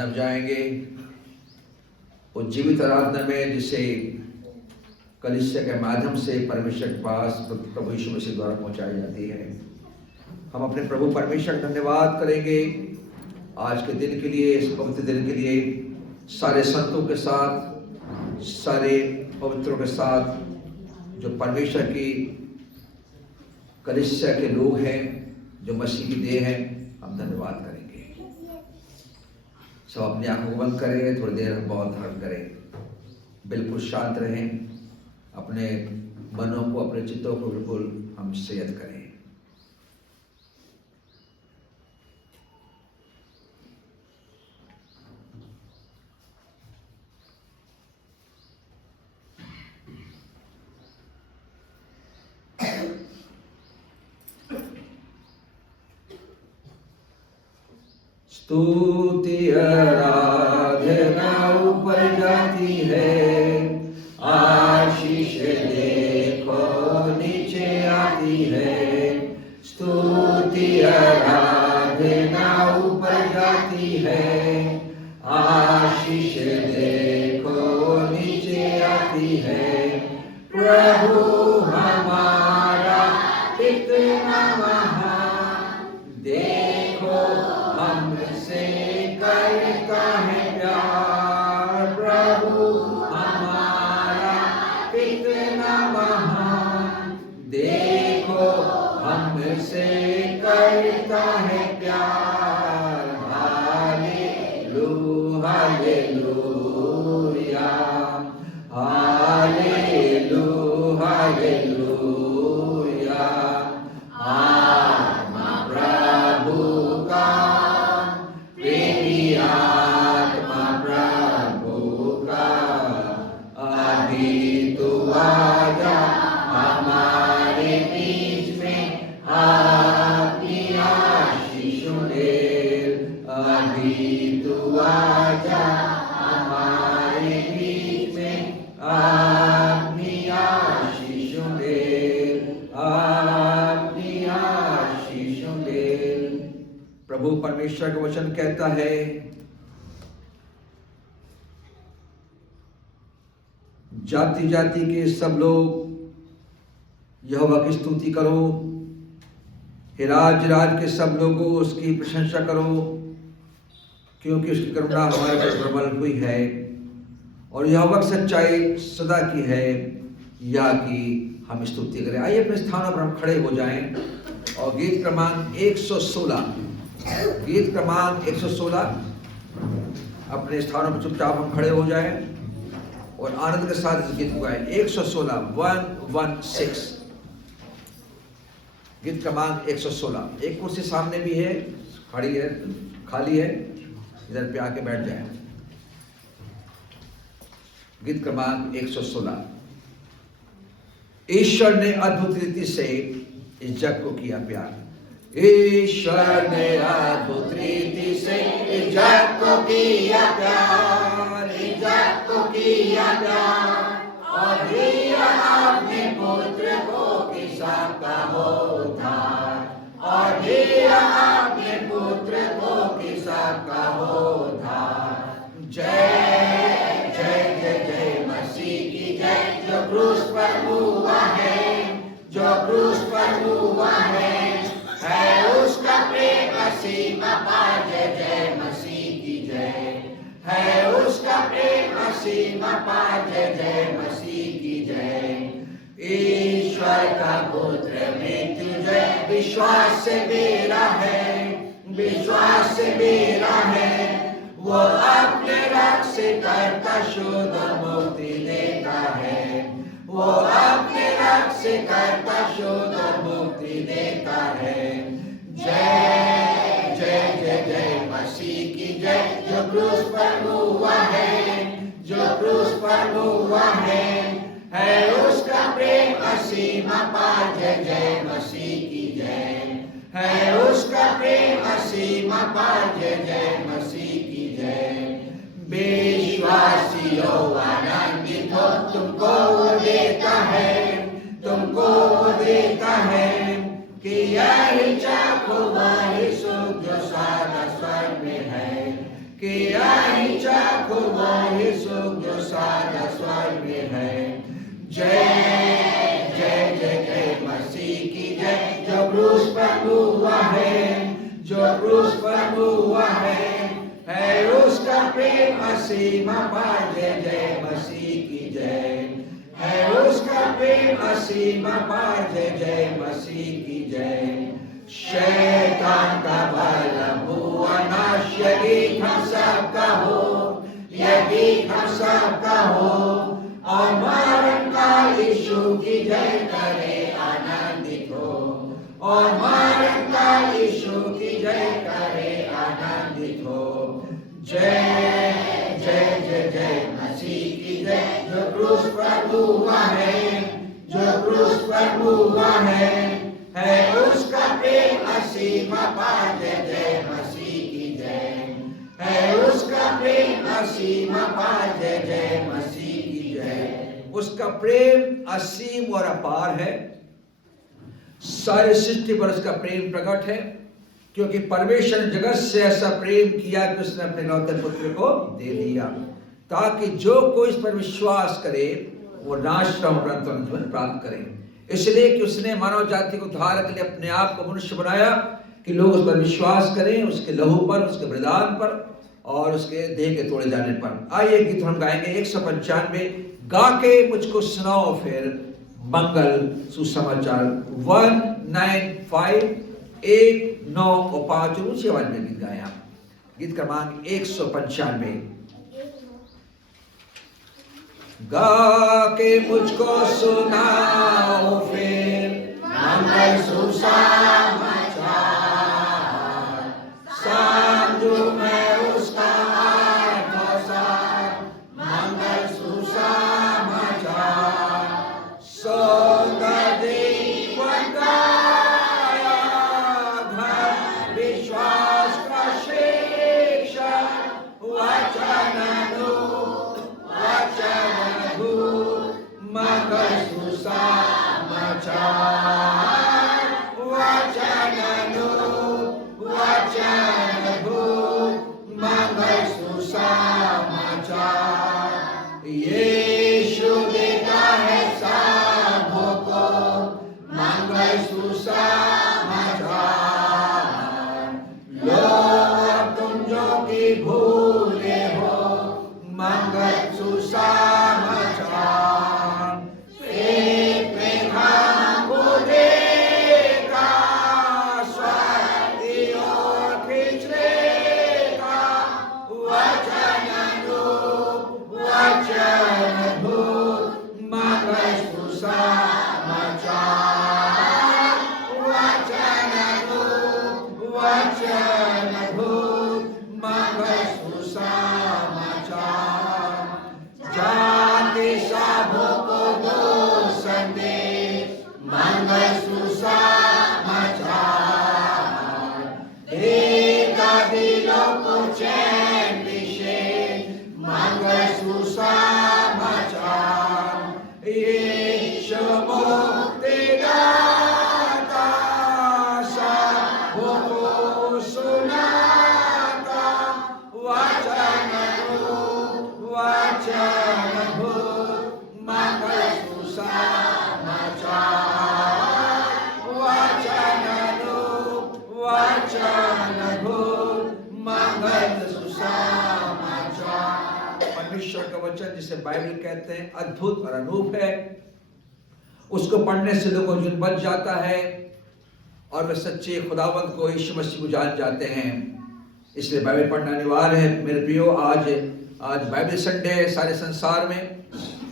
हम जाएंगे उस जीवित आराधना में जिसे कलीसिया के माध्यम से परमेश्वर के पास प्रभु यीशु मसीह द्वारा पहुंचाई जाती है। हम अपने प्रभु परमेश्वर का धन्यवाद करेंगे आज के दिन के लिए, इस पवित्र दिन के लिए, सारे संतों के साथ, सारे पवित्रों के साथ, जो परमेश्वर की कलीसिया के लोग हैं, जो मसीह की देह हैं, हम धन्यवाद करेंगे। सब अपनी आंखों को बंद करें, थोड़ी देर हम बहुत धारण करें, बिल्कुल शांत रहें, अपने मनों को, अपने चित्तों को बिल्कुल हम संयत करें। स्तुति आराधना ऊपर जाती है, आशीष देखो नीचे आती है। स्तुति आराधना ऊपर जाती है, आशीष देखो नीचे आती है। प्रभु हमारा कितना महान, देखो हमसे करता है प्यार। प्रभु हमारा कितना महान, देखो हमसे करता है प्यार। Hallelujah, hallelujah, hallelujah, hallelujah. आत्मा प्रभु का, प्रेमी आत्मा प्रभु का, अभी तू आजा हमारे बीच में, आपकी आशीषों ले। अभी तू आजा हमारे बीच में, आपकी आशीषों ले, आपकी आशीषों ले। प्रभु परमेश्वर का वचन कहता है, जाति जाति के सब लोग यहोवा की स्तुति करो, हे राज राज के सब लोगों उसकी प्रशंसा करो, क्योंकि उसकी करुणा हमारे पर प्रबल हुई है और यहोवा की सच्चाई सदा की है, या कि हम स्तुति करें। आइए अपने स्थानों पर हम खड़े हो जाएं और गीत क्रमांक 116, गीत क्रमांक 116, अपने स्थानों पर चुपचाप हम खड़े हो जाएं और आनंद के साथ इस गीत को गाएं। 116, 116, गीत क्रमांक 116। एक कुर्सी सामने भी है, खड़ी है, खाली है, इधर पे आके बैठ जाए। गीत क्रमांक 116। ईश्वर ने अद्भुत रीति से इस जग को किया प्यार। ईश्वर ने अद्भुत रीति से इस जग को किया प्यार, इस जग को किया प्यार, और दिया अपने पुत्र को कि सबका हो उद्धार, और दिया अपने पुत्र को कि सबका हो उद्धार। जय जय जय जय मसीह की जय, जो क्रूस पर हुआ है, जो क्रूस पर हुआ है उसका प्रेम असीम अपार। जय जय मसीह की जय, है उसका प्रेम असीम अपार। जय जय मसीह की जय। ईश्वर का पुत्र मृत्युंजय विश्वास से मेरा है, विश्वास से मेरा है, वो अपने रक्त से करता शुद्ध मुक्ति देता है, वो अपने रक्त से करता शुद्ध मुक्ति देता है। जय जय जय जय मसीह की जय, जो क्रूस पर हुआ है, जो क्रूस पर हुआ है उसका प्रेम असीम अपार। जय जय मसीह की जय, है उसका प्रेम असीम अपार। जय जय मसीह की जय। विश्वासियों आनंदित हो, तुमको वो देता है, तुमको वो देता है, कि यही चाखो वही सुख जो सादा स्वर्ग में है, कि रखो वो ही सुख जो सादा स्वर्ग में है। जय जय जय जय मसीह की जय, जो क्रूस पर हुआ है, जो क्रूस पर हुआ है उसका प्रेम असीम अपार। जय जय मसीह की जय, है उसका प्रेम असीम अपार। जय जय मसीह की जय। शैतान का बल हुआ नाश, यदि हम सबका हो, यदि हम सबका हो, और मरण का यीशु की जय करे आनंदित हो, और मरण का यीशु की जय करे आनंदित हो। जय जय जय जय मसीह की जय, जो क्रूस पर हुआ है, जो क्रूस पर हुआ है उसका प्रेम असीम अपार। जय जय मसीह की जय, है उसका प्रेम असीम अपार। जय जय मसीह की जय। उसका प्रेम असीम और अपार है, सारी सृष्टि पर उसका प्रेम प्रकट है, क्योंकि परमेश्वर ने जगत से ऐसा प्रेम किया कि उसने अपने इकलौते पुत्र को दे दिया, ताकि जो कोई इस पर विश्वास करे वो नाश न हो परंतु जीवन प्राप्त करे। इसलिए कि उसने मानव जाति को उद्धार के लिए अपने आप को मनुष्य बनाया कि लोग उस पर विश्वास करें, उसके लहू पर, उसके बलिदान पर और उसके देह के तोड़े जाने पर। आइए गीत हम गाएंगे 195, गा के मुझको सुनाओ फिर मंगल सुसमाचार। 195, 1, 9 और 5 ऊंची आवाज में गीत गाया। गीत क्रमांक 195। गा के मुझको सुनाओ फिर मंगल सुसमाचार, समझूं मैं उसका अर्थ और सार। मंगल सुसमाचार सुंदर जीवन गाया, धर्म विश्वास का शिक्षा, वचन मंगल सुसमाचार, वचन मंगल सुसमाचार। यीशु देता है सबको मंगल सुसमाचार। लो तुम जो कि भूले हो मंगल सुसमाचार, जिसे बाइबल कहते हैं अद्भुत और अनूप है। उसको पढ़ने से लोगों को जुन बच जाता है और वे सच्चे खुदावंत को यीशु मसीह को जान जाते हैं। इसलिए बाइबल पढ़ना अनिवार्य है मेरे प्रियो। आज बाइबल संडे है सारे संसार में,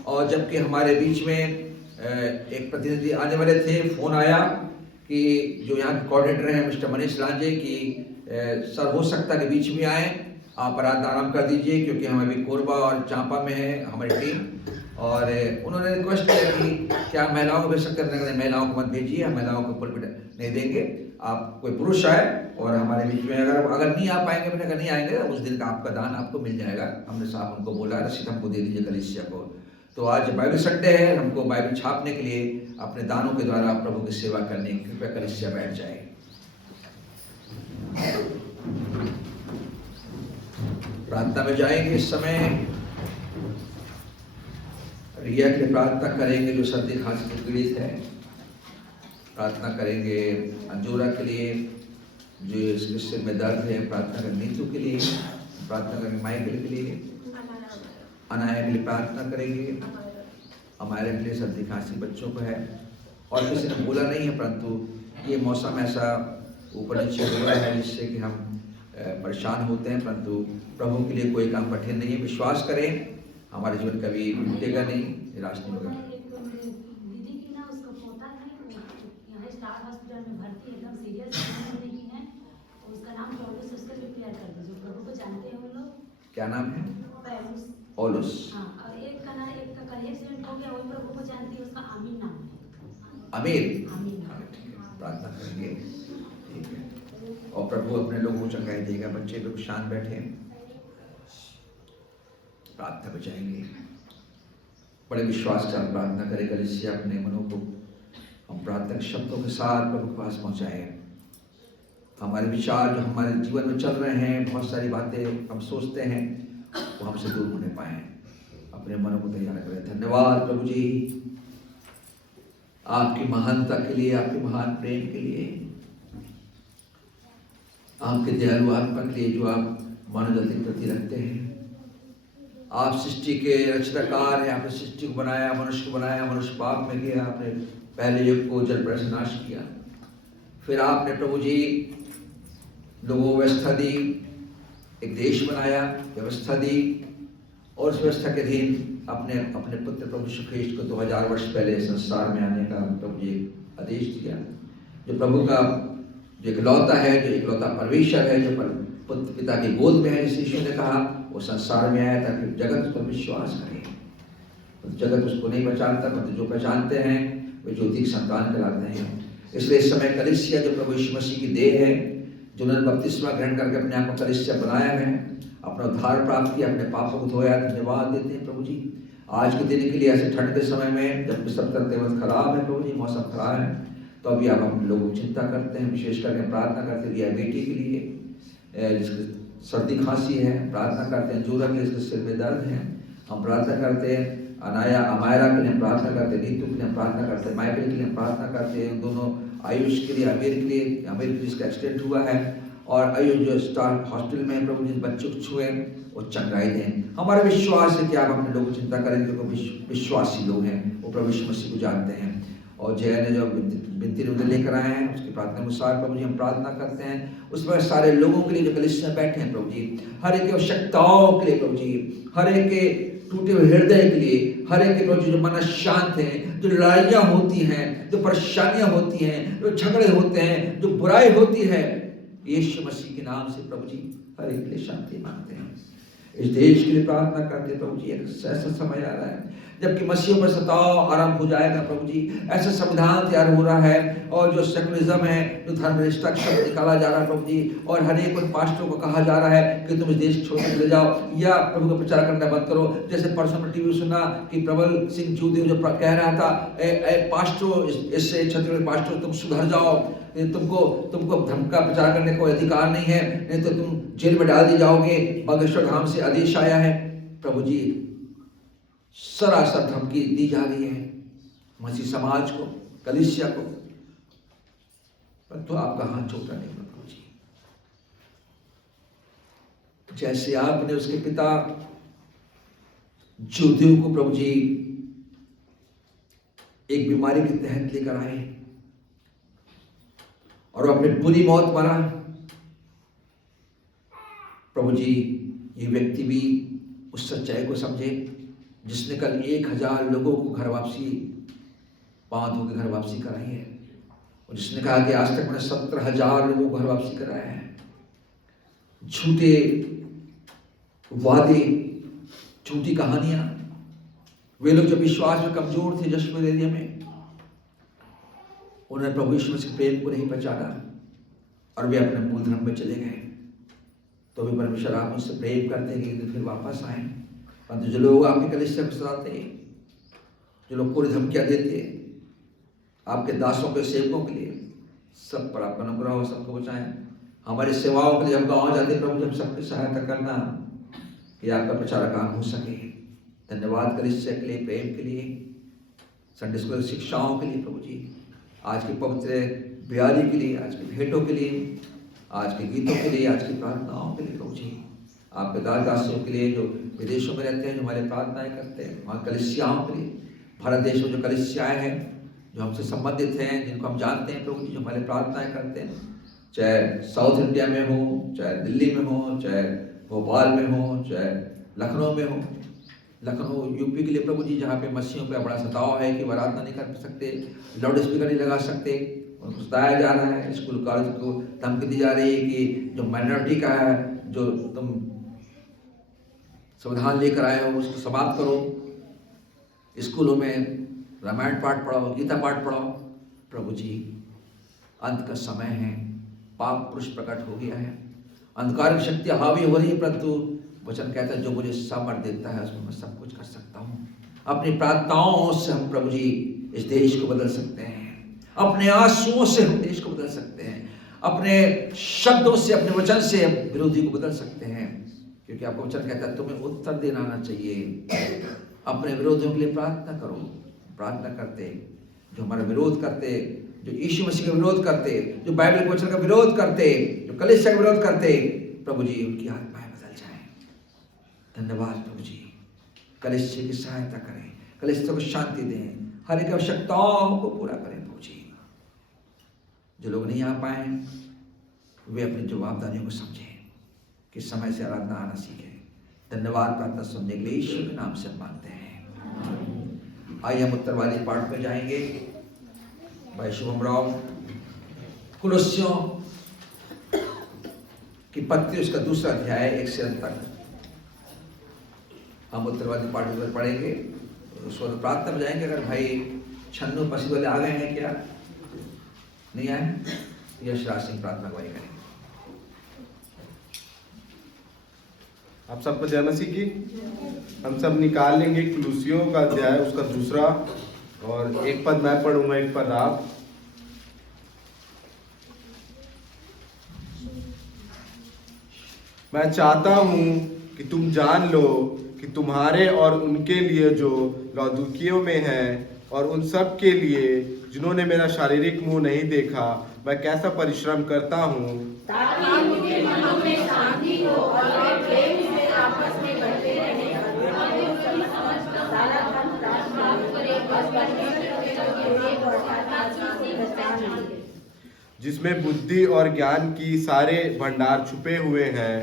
और जबकि हमारे बीच में एक प्रतिनिधि आने वाले थे, फोन आया कि जो यहाँ के कोऑर्डिनेटर हैं मिस्टर मनीष लांजे की सर हो सकता है कि बीच में आए, आप रात आराम कर दीजिए, क्योंकि हम अभी कोरबा और चांपा में है हमारी टीम। और उन्होंने रिक्वेस्ट किया कि क्या महिलाओं को भेज सकते हैं। महिलाओं को मत भेजिए, हम महिलाओं को पुलपिट नहीं देंगे, आप कोई पुरुष आए और हमारे बीच में अगर नहीं आ पाएंगे, मैंने अगर नहीं आएंगे उस दिन का आपका दान आपको मिल जाएगा। हमने साहब उनको बोला रसीद हमको दे दीजिए कलीसिया को। तो आज बाइबल संडे है, हमको बाइबल छापने के लिए अपने दानों के द्वारा प्रभु की सेवा करने की कृपया कलीसिया बैठ जाए। प्रार्थना में जाएंगे। इस समय रिया के लिए प्रार्थना करेंगे जो सर्दी खांसी से पीड़ित है। प्रार्थना करेंगे अंजूरा के लिए जो इसके सिर में दर्द है। प्रार्थना करेंगे नीतू के लिए। प्रार्थना करेंगे माइकल के लिए। अनाया के लिए प्रार्थना करेंगे। हमारे के लिए सर्दी खांसी बच्चों को है और किसी ने बोला नहीं है, परंतु ये मौसम ऐसा ऊपर नीचे हो रहा है जिससे कि हम परेशान होते हैं, परंतु प्रभु के लिए कोई काम कठिन नहीं है। विश्वास करें, हमारे जीवन कभी टूटेगा नहीं, निराश नहीं होगा। दीदी की ना उसका पोता है, यहाँ स्टार हॉस्पिटल में भर्ती एकदम सीरियस है, उसका नाम पौलुस, उसका भी प्रेयर कर दो। जो प्रभु को जानते हैं वो लोग। क्या नाम है? पौलुस। हाँ, और एक का करियर एक्सीडेंट हो गया, वो प्रभु को जानती है, उसका आमीन नाम है। आमीन। आमीन। ठीक है, प्रार्थना करेंगे। ठीक है, और प्रभु अपने लोगों को चंगाई देगा। बच्चे लोग शांत बैठे, प्रार्थना में जाएंगे। बड़े विश्वास के साथ प्रार्थना करेगा, जिससे अपने मनों को हम प्रार्थना शब्दों के साथ प्रभु के पास पहुंचाए। हमारे विचार जो हमारे जीवन में चल रहे हैं, बहुत सारी बातें हम सोचते हैं, वो हमसे दूर होने पाए। अपने मनों को तैयार करें। धन्यवाद प्रभु जी आपकी महानता के लिए, आपके महान प्रेम के लिए, आपके दयालु आत्मा के लिए जो आप मानव जाति के प्रति रखते हैं। आप सृष्टि के रचनाकार हैं। आपने सृष्टि को बनाया, मनुष्य को बनाया, मनुष्य पाप में गया। आपने पहले युग को जल पर से नाश किया, फिर आपने प्रभु जी लोगों को व्यवस्था दी, एक देश बनाया, व्यवस्था दी, और उस व्यवस्था के अधीन अपने अपने पुत्र प्रभु यीशु ख्रीस्त को 2000 वर्ष पहले संसार में आने का प्रभु जी आदेश दिया। जो प्रभु का जो इकलौता है, जो इकलौता परमेश्वर है, जो पुत्र पिता की गोद में है, जिस यीशु ने कहा, वो संसार में आया ताकि जगत उस पर विश्वास करे। तो जगत उसको नहीं पहचानता, परंतु जो पहचानते हैं वे ज्योति की संतान कहलाते हैं। इसलिए इस समय कलीसिया जो प्रभु यीशु मसीह की देह है, जिन्होंने बपतिस्मा ग्रहण करके अपने आप को कलीसिया बनाया है, अपना उद्धार प्राप्त किया, अपने पापों को धोया, धन्यवाद देते हैं प्रभु जी आज के दिन के लिए। ऐसे ठंड के समय में जब सब करते वक्त खराब है प्रभु जी, मौसम खराब है, तो अभी आप हम लोगों की चिंता करते हैं, विशेष करके प्रार्थना करते हैं रिया बेटी के लिए जिसकी सर्दी खांसी है। प्रार्थना करते हैं अंजूरा के लिए, जिसके सिर में दर्द है। हम प्रार्थना करते हैं अनाया अमायरा के लिए, प्रार्थना करते हैं नीतू के लिए, प्रार्थना करते हैं माइकल के लिए, प्रार्थना करते हैं दोनों आयुष के लिए, आमिर के लिए, आमिर के जिसका एक्सीडेंट हुआ है, और आयुष जो स्टार हॉस्पिटल में प्रभु जिस बच्चों को छुए वो चंगाई दें। हमारा विश्वास है कि आप अपने लोगों को चिंता करेंगे, क्योंकि विश्वासी लोग हैं, वो प्रभु यीशु मसीह को जानते हैं। और जय ने जो विनती उन्हें लेकर आए हैं, उसकी प्रार्थना के अनुसार प्रभु जी हम प्रार्थना करते हैं। उस पर सारे लोगों के लिए जो कलीसिया में बैठे हैं प्रभु जी, हर एक की आवश्यकताओं के लिए प्रभु जी, हर एक के टूटे हुए हृदय के लिए, हर एक के प्रभु जी जो मन शांत हैं, जो लड़ाइयाँ होती हैं, जो परेशानियाँ होती हैं, जो झगड़े होते हैं, जो बुराई होती है, यीशु मसीह के नाम से प्रभु जी हर एक के लिए शांति मांगते हैं। इस देश के लिए प्रार्थना करते हैं प्रभु जी। एक ऐसा समय आ रहा है जबकि मसीह पर सताव आरंभ हो जाएगा प्रभु जी। ऐसा संविधान तैयार हो रहा है, और जो सेकुलरिज्म है, जो धर्मनिष्ठा का शब्द निकाला जा रहा है प्रभु जी, और हर एक उन पास्टरों को कहा जा रहा है कि तुम इस देश छोड़ के चले जाओ या प्रभु का प्रचार करना बंद करो। जैसे परसों में टीवी सुना कि प्रबल सिंह जूदेव जो कह रहा था, पास्टरों, इससे छत्तीसगढ़ पास्टरों तुम सुधर जाओ, तुमको धर्म का प्रचार करने का अधिकार नहीं है, नहीं तो तुम जेल में डाल दिए जाओगे। बागेश्वर धाम से आदेश आया है प्रभु जी, सरासर धमकी दी जा रही है मसीह समाज को, कलीसिया को, परंतु आपका हाथ छोटा नहीं प्रभु जी। जैसे आपने उसके पिता जूदेव को प्रभु जी एक बीमारी के तहत लेकर आए और अपनी बुरी मौत मरा, प्रभु जी ये व्यक्ति भी उस सच्चाई को समझे जिसने कल 1000 लोगों को घर वापसी, पांव धो के घर वापसी कराई है, और जिसने कहा कि आज तक मैंने 17,000 लोगों को घर वापसी कराया है। झूठे वादे, झूठी कहानियां, वे लोग जो विश्वास में कमजोर थे जश्न एरिया में, उन्होंने प्रभु यीशु मसीह के प्रेम को नहीं पहचाना और वे अपने मूल धर्म में चले गए। तो भी परमेश्वर आप मुझसे प्रेम करते हैं कि फिर वापस आए, परंतु जो लोग आपके कलीसिया को सताते, जो लोग पूरी धमकियां देते आपके दासों के सेवकों के लिए, सब पर आपका अनुग्रह हो, सबको बचाएं। हमारी सेवाओं के लिए हम गाँव जाते प्रभु, जब सबकी सहायता करना, कि आपका प्रचार काम हो सके। धन्यवाद कलीसिया के लिए, प्रेम के लिए, संडे स्कूल शिक्षाओं के लिए प्रभु जी, आज की पवित्र बयाली के लिए, आज की भेंटों के लिए, आज के गीतों के लिए, आज की प्रार्थनाओं के लिए प्रभु जी, आपके दासदासियों के लिए जो विदेशों में रहते हैं, जो हमारे प्रार्थनाएं करते हैं, वहाँ कलीसियाओं के लिए, भारत देश में जो कलीसियाएं हैं जो हमसे संबंधित हैं, जिनको हम जानते हैं प्रभु जी, जो हमारे प्रार्थनाएं करते हैं, चाहे साउथ इंडिया में हो, चाहे दिल्ली में हो, चाहे भोपाल में हो, चाहे लखनऊ में हो। लखनऊ यूपी के लिए प्रभु जी, जहाँ पे मसीहों पे बड़ा सताव है कि प्रार्थना नहीं कर सकते, लाउड स्पीकर नहीं लगा सकते, उनको सताया जा रहा है, स्कूल कॉलेज को धमकी दी जा रही है कि जो माइनॉरिटी का है, जो तुम संविधान लेकर आए हो उसको समाप्त करो, स्कूलों में रामायण पाठ पढ़ाओ, गीता पाठ पढ़ाओ। प्रभु जी, अंत का समय है, पाप पुरुष प्रकट हो गया है, अंधकार की शक्ति हावी हो रही है, परंतु वचन कहता है जो मुझे सामर्थ्य देता है उसमें मैं सब कुछ कर सकता हूँ। अपनी प्रार्थनाओं से हम प्रभु जी इस देश को बदल सकते हैं, अपने आंसुओं से हम देश को बदल सकते हैं, अपने शब्दों से, अपने वचन से विरोधी को बदल सकते हैं, क्योंकि आपका वचन कहता है तुम्हें उत्तर देना आना चाहिए। अपने विरोधियों के लिए प्रार्थना करो। प्रार्थना करते जो हमारा विरोध करते, जो यीशु मसीह का विरोध करते, जो बाइबल के वचन का विरोध करते, जो कलीसिया का विरोध करते, प्रभु जी उनकी आत्माएं बदल जाए। धन्यवाद प्रभु जी, कलीसिया की सहायता करें, कलीसिया को शांति दें, हर एक आवश्यकताओं को पूरा करें प्रभु जी। जो लोग नहीं आ पाए वे अपनी जवाबदारियों को समझें कि समय से आराधना आना सीखें। धन्यवाद प्रार्थना सुनने के लिए यीशु के नाम से मांगते हैं। आइए हम उत्तर वाली पाठ में जाएंगे। भाई शुभम राव कुलुस्सियों की पत्री, उसका दूसरा अध्याय 1 से अंत तक हम उत्तरवादी पाठ में पढ़ेंगे। उस वक्त प्रार्थना में जाएंगे। अगर भाई छन्नू पसी वाले आ गए हैं, क्या नहीं आए, यशराज सिंह प्रार्थना गवाही करेंगे। आप सबको जय मसीह की। हम सब निकाल लेंगे कुलुस्सियों का अध्याय, उसका दूसरा, और एक पद मैं पढ़ूंगा, एक पद आप। मैं चाहता हूं कि तुम जान लो कि तुम्हारे और उनके लिए जो लौदुकियों में है, और उन सब के लिए जिन्होंने मेरा शारीरिक मुंह नहीं देखा, मैं कैसा परिश्रम करता हूं, ताकि उनके मनों में शांति हो और वे प्रेम से आपस में बढ़ते रहें और वे उसकी समझ का सारा धन प्राप्त करें और परमेश्वर के विवेक और आत्मा को पहचान लें, जिसमें बुद्धि और ज्ञान की सारे भंडार छुपे हुए हैं।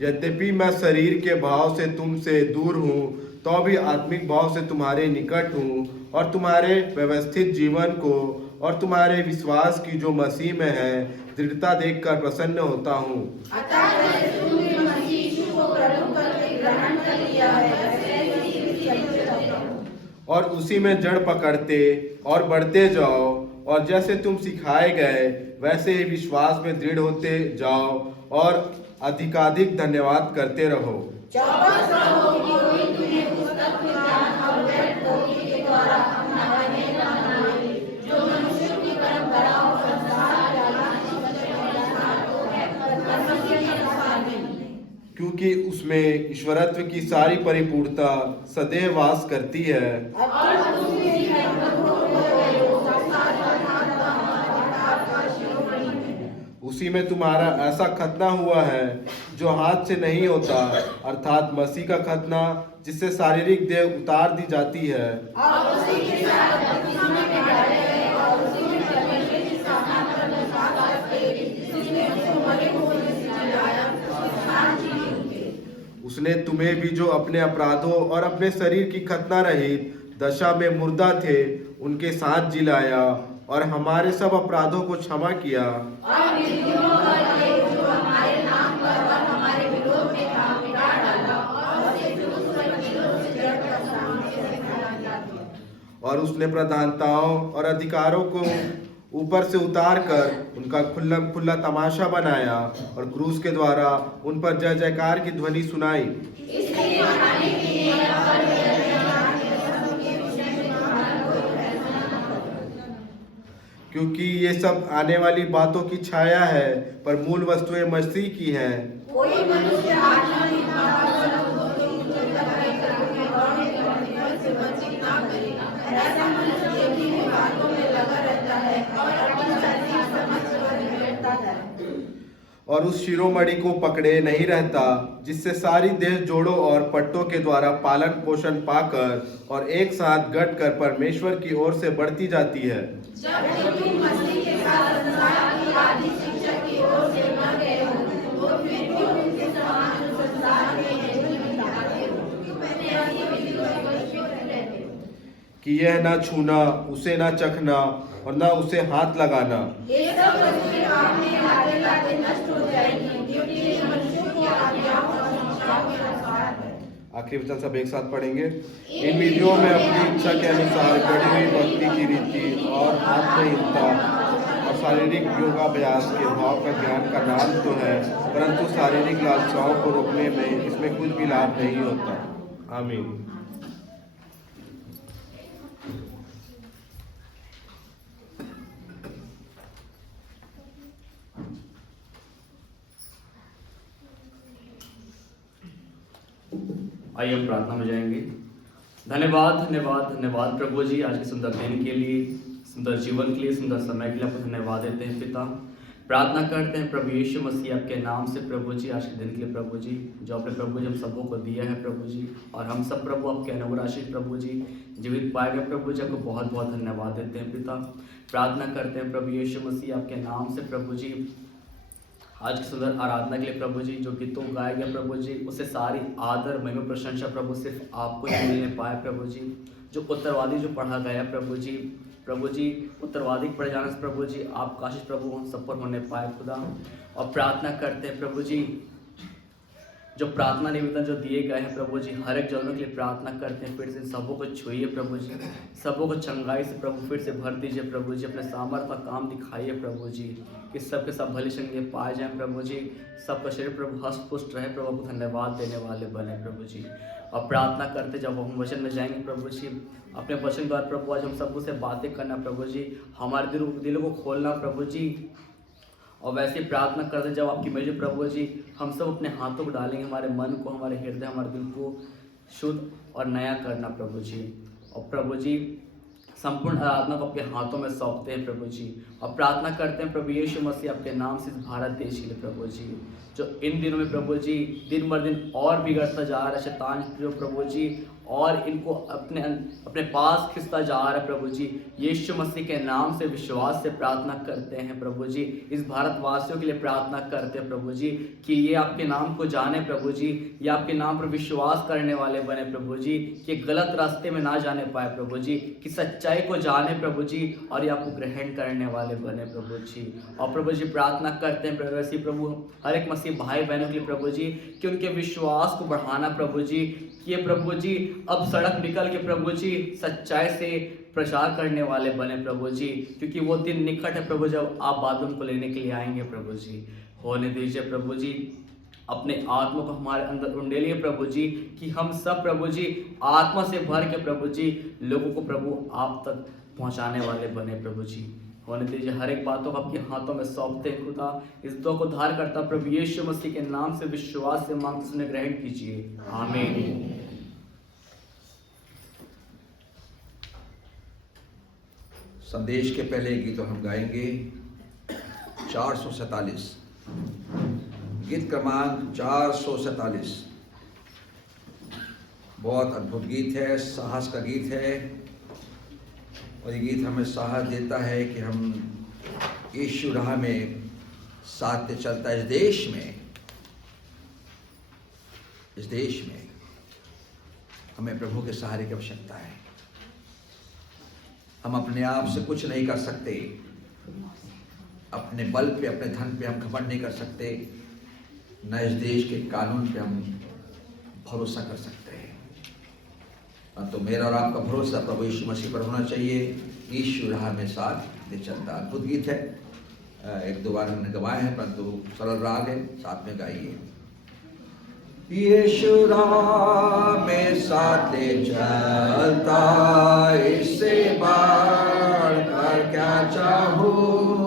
यद्यपि मैं शरीर के भाव से तुमसे दूर हूँ, तो भी आत्मिक भाव से तुम्हारे निकट हूँ, और तुम्हारे व्यवस्थित जीवन को और तुम्हारे विश्वास की जो मसीह में है दृढ़ता देखकर प्रसन्न होता हूँ। अतः जैसे तुमने मसीह यीशु को प्रभु करके ग्रहण कर लिया है, वैसे ही उसकी अनुसरण करो। और उसी में जड़ पकड़ते और बढ़ते जाओ, और जैसे तुम सिखाए गए वैसे ही विश्वास में दृढ़ होते जाओ, और अधिकाधिक धन्यवाद करते रहो। चौकस रहो कि कोई तुम्हें पुस्तक विज्ञान और व्यर्थ भक्ति के द्वारा अपना बने न बनाए, जो मनुष्य की परंपरा और संसार के आलासी वचन में आधार को है, पर मसीह के अनुसार नहीं। क्योंकि उसमें ईश्वरत्व की सारी परिपूर्णता सदैव वास करती है। और तुम भी प्रभु को जो संसार का धाता और का शिरोमणि है। उसी में तुम्हारा ऐसा खतना हुआ है जो हाथ से नहीं होता, अर्थात मसीह का खतना, जिससे शारीरिक देह उतार दी जाती है। और उसी के साथ बपतिस्मा में डाले गए और उसी में परमेश्वर की स्थापना पर विश्वास करते, जिसने उसको मरे हुए में से जिलाया, स्थान जी उनके। उसने तुम्हें भी जो अपने अपराधों और अपने शरीर की खतना रहित दशा में मुर्दा थे, उनके साथ जिलाया, और हमारे सब अपराधों को क्षमा किया। और निर्दोषों का लेख जो हमारे नाम पर और हमारे विरोध में था, मिटा डाला, और उसे क्रूस पर कीलों से जड़कर सामने से फैला दिया। और उसने प्रधानताओं और अधिकारों को ऊपर से उतार कर उनका खुल्ला खुल्ला तमाशा बनाया, और क्रूस के द्वारा उन पर जय जयकार की ध्वनि सुनाई। इसलिए मनाने के लिए अपर जय जयकार के सब के विषय में तुम्हारा कोई फैसला न करो। क्योंकि ये सब आने वाली बातों की छाया है, पर मूल वस्तुएं मसीह की हैं। कोई मनुष्य आत्मनिर्भर से वंचित ना करे। ऐसा मनुष्य देखी हुई बातों में लगा रहता है और अपनी शारीरिक समझ पर बैठता है और उस शिरोमणि को पकड़े नहीं रहता, जिससे सारी देह जोड़ों और पट्टों के द्वारा पालन पोषण पाकर और एक साथ गढ़ कर परमेश्वर की ओर से बढ़ती जाती है। जब तुम मसीह के साथ संसार की आदि शिक्षा की ओर से न गए हो, तो फिर क्यों उनके समान जो संसार में है जीवन दिखाते हो? मैंने ऐसी विधि को रहते हो कि यह ना छूना, उसे ना चखना और ना उसे हाथ लगाना। ये सब वस्तुएं आपने लाते लाते नष्ट हो जाएंगी, क्योंकि ये मनुष्यों की आज्ञाओं और शिक्षाओं के अनुसार है। आखिरी वचन सब एक साथ पढ़ेंगे। इन विधियों में अपनी इच्छा के अनुसार बढ़ी हुई भक्ति की रीति और आत्महीनता और शारीरिक योगाभ्यास के भाव का ज्ञान का नाम तो है, परंतु शारीरिक लालसाओं को रोकने में इसमें कुछ भी लाभ नहीं होता। आमीन। आइए हम प्रार्थना में जाएंगे। धन्यवाद धन्यवाद धन्यवाद प्रभु जी, आज के सुंदर दिन के लिए, सुंदर जीवन के लिए, सुंदर समय के लिए आपको धन्यवाद देते हैं पिता। प्रार्थना करते हैं प्रभु यीशु मसीह आपके नाम से प्रभु जी, आज के दिन के लिए प्रभु जी, जो आपने प्रभु जी हम सबों को दिया है प्रभु जी, और हम सब प्रभु आपके अनुग्रहित प्रभु जी जीवित पाए गए प्रभु जी, आपको बहुत बहुत धन्यवाद देते हैं पिता। प्रार्थना करते हैं प्रभु यीशु मसीह आपके नाम से प्रभु जी, आज की सुंदर आराधना के लिए प्रभु जी, जो गीतों गाया गया प्रभु जी, उसे सारी आदर महिमा प्रशंसा प्रभु सिर्फ आपको ही मिलने पाए प्रभु जी। जो उत्तरवादी जो पढ़ा गया प्रभु जी उत्तरवादी पढ़े जाने से प्रभु जी आपका आशीष प्रभु हम सब पर होने पाए खुदा। और प्रार्थना करते हैं प्रभु जी, जो प्रार्थना निवेदन जो दिए गए हैं प्रभु जी, हर एक जनों के लिए प्रार्थना करते हैं, फिर से सबों को छुइए प्रभु जी, सबों को चंगाई से प्रभु फिर से भर दीजिए प्रभु जी, अपने सामर्थ्य का काम दिखाइए प्रभु जी, कि सबके सब भली संगे पाए जाएं प्रभु जी, सबका शरीर प्रभु हष्ट पुष्ट रहे प्रभु, को धन्यवाद देने वाले बने प्रभु जी। और प्रार्थना करते जब हम वचन में जाएंगे प्रभु जी, अपने वचन द्वारा प्रभु आज हम सबको से बातें करना प्रभु जी, हमारे दिलों को खोलना प्रभु जी। और वैसे प्रार्थना करते जब आपकी मेरे प्रभु जी, हम सब अपने हाथों को डालेंगे, हमारे मन को, हमारे हृदय, हमारे दिल को शुद्ध और नया करना प्रभु जी। और प्रभु जी संपूर्ण आराधना को आपके हाथों में सौंपते हैं प्रभु जी, और प्रार्थना करते हैं प्रभु यीशु मसीह आपके नाम से भारत देश के लिए प्रभु जी, जो इन दिनों में प्रभु जी दिन बर दिन और बिगड़ता जा रहा है शैतान प्रभु जी, और इनको अपने पास खिंचता जा रहा है प्रभु जी। यीशु मसीह के नाम से विश्वास से प्रार्थना करते हैं प्रभु जी, इस भारतवासियों के लिए प्रार्थना करते हैं प्रभु जी, कि ये आपके नाम को जाने प्रभु जी, ये आपके नाम पर विश्वास करने वाले बने प्रभु जी, कि गलत रास्ते में ना जाने पाए प्रभु जी, कि सच्चाई को जाने प्रभु जी, और ये आपको ग्रहण करने वाले बने प्रभु जी। और प्रभु जी प्रार्थना करते हैं प्रभु हर एक मसीह भाई बहनों के लिए प्रभु जी, कि उनके विश्वास को बढ़ाना प्रभु जी, कि ये प्रभु जी अब सड़क निकल के प्रभु जी सच्चाई से प्रचार करने वाले बने प्रभु जी, क्योंकि वो दिन निकट है प्रभु जब आप बादलों को लेने के लिए आएंगे प्रभु जी। होने दीजिए प्रभु जी, अपने आत्मा को हमारे अंदर उंडेलिए प्रभु जी, कि हम सब प्रभु जी आत्मा से भर के प्रभु जी लोगों को प्रभु आप तक पहुंचाने वाले बने प्रभु जी। होने दीजिए, हर एक बातों को आपके हाथों में सौंपते हैं खुदा, इस दो को धार करता प्रभु यीशु मसीह के नाम से विश्वास से मांगते सुने ग्रहण कीजिए, आमीन। संदेश के पहले गीत हम गाएंगे 447, गीत क्रमांक 447। बहुत अद्भुत गीत है, साहस का गीत है, और ये गीत हमें साहस देता है कि हम यीशु राह में साथ चलता है। इस देश में हमें प्रभु के सहारे की आवश्यकता है। हम अपने आप से कुछ नहीं कर सकते, अपने बल पे, अपने धन पे हम घमंड नहीं कर सकते, न इस देश के कानून पे हम भरोसा कर सकते हैं। तो मेरा और आपका भरोसा प्रभु यीशु मसीह पर होना चाहिए। यीशु राह में साथ दे चलता। अद्भुत गीत है, एक दो बार हमने गवाए हैं, परंतु सरल राग है, साथ में गाइए। यीशु राह में साथ ले चलता, इससे बढ़कर क्या चाहूं।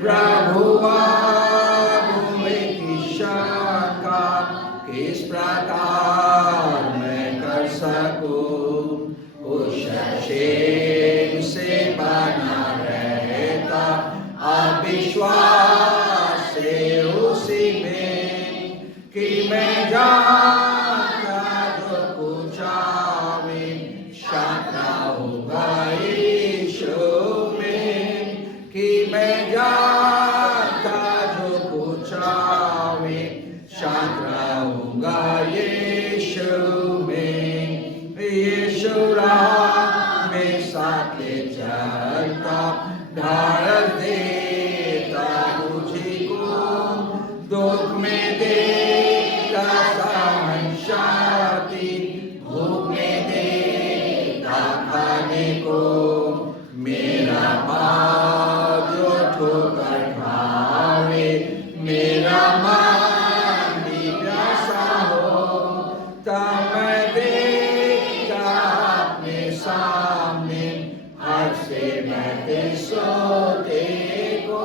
प्रभु आगुए की शंका किस प्रकार मैं कर सकूं। उस शेम से बना रहता, अविश्वास से उसी में, कि मैं जानता जो कुछ आवे, शांत रहूंगा यीशु में। कि मैं जानता जो कुछ आवे, शांत रहूंगा यीशु में। यीशु राह में साथ ले चलता, ढाल देता मुझे को, दुख में देता सहन शक्ति, भूख में देता खाने को। मेरा पाँव जो ठोकर खावे, मेरा मन भी प्यासा हो, तब मैं देखता अपने सामने हर से बैठे सोते को।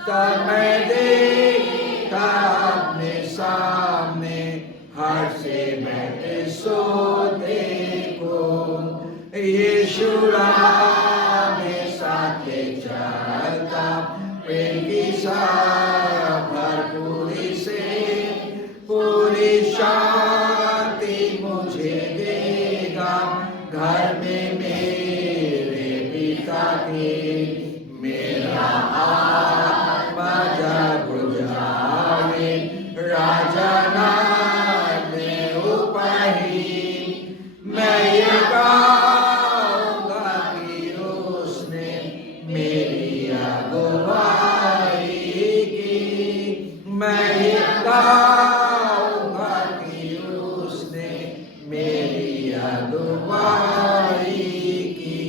तब मैं देखता अपने सामने हर से बैठे सोते को। यीशु राह में साथ ले चलता, प्रेम की सफर पूरी से पूरी शांति मुझे देगा। घर में मेरे पिता के मेरा आत्मा जग जावे, राजा नाम में उपही। मैं ये गाऊंगा कि उसने मेरी अगुवाई की। मैं ये गाऊंगा कि उसने मेरी अगुवाई की।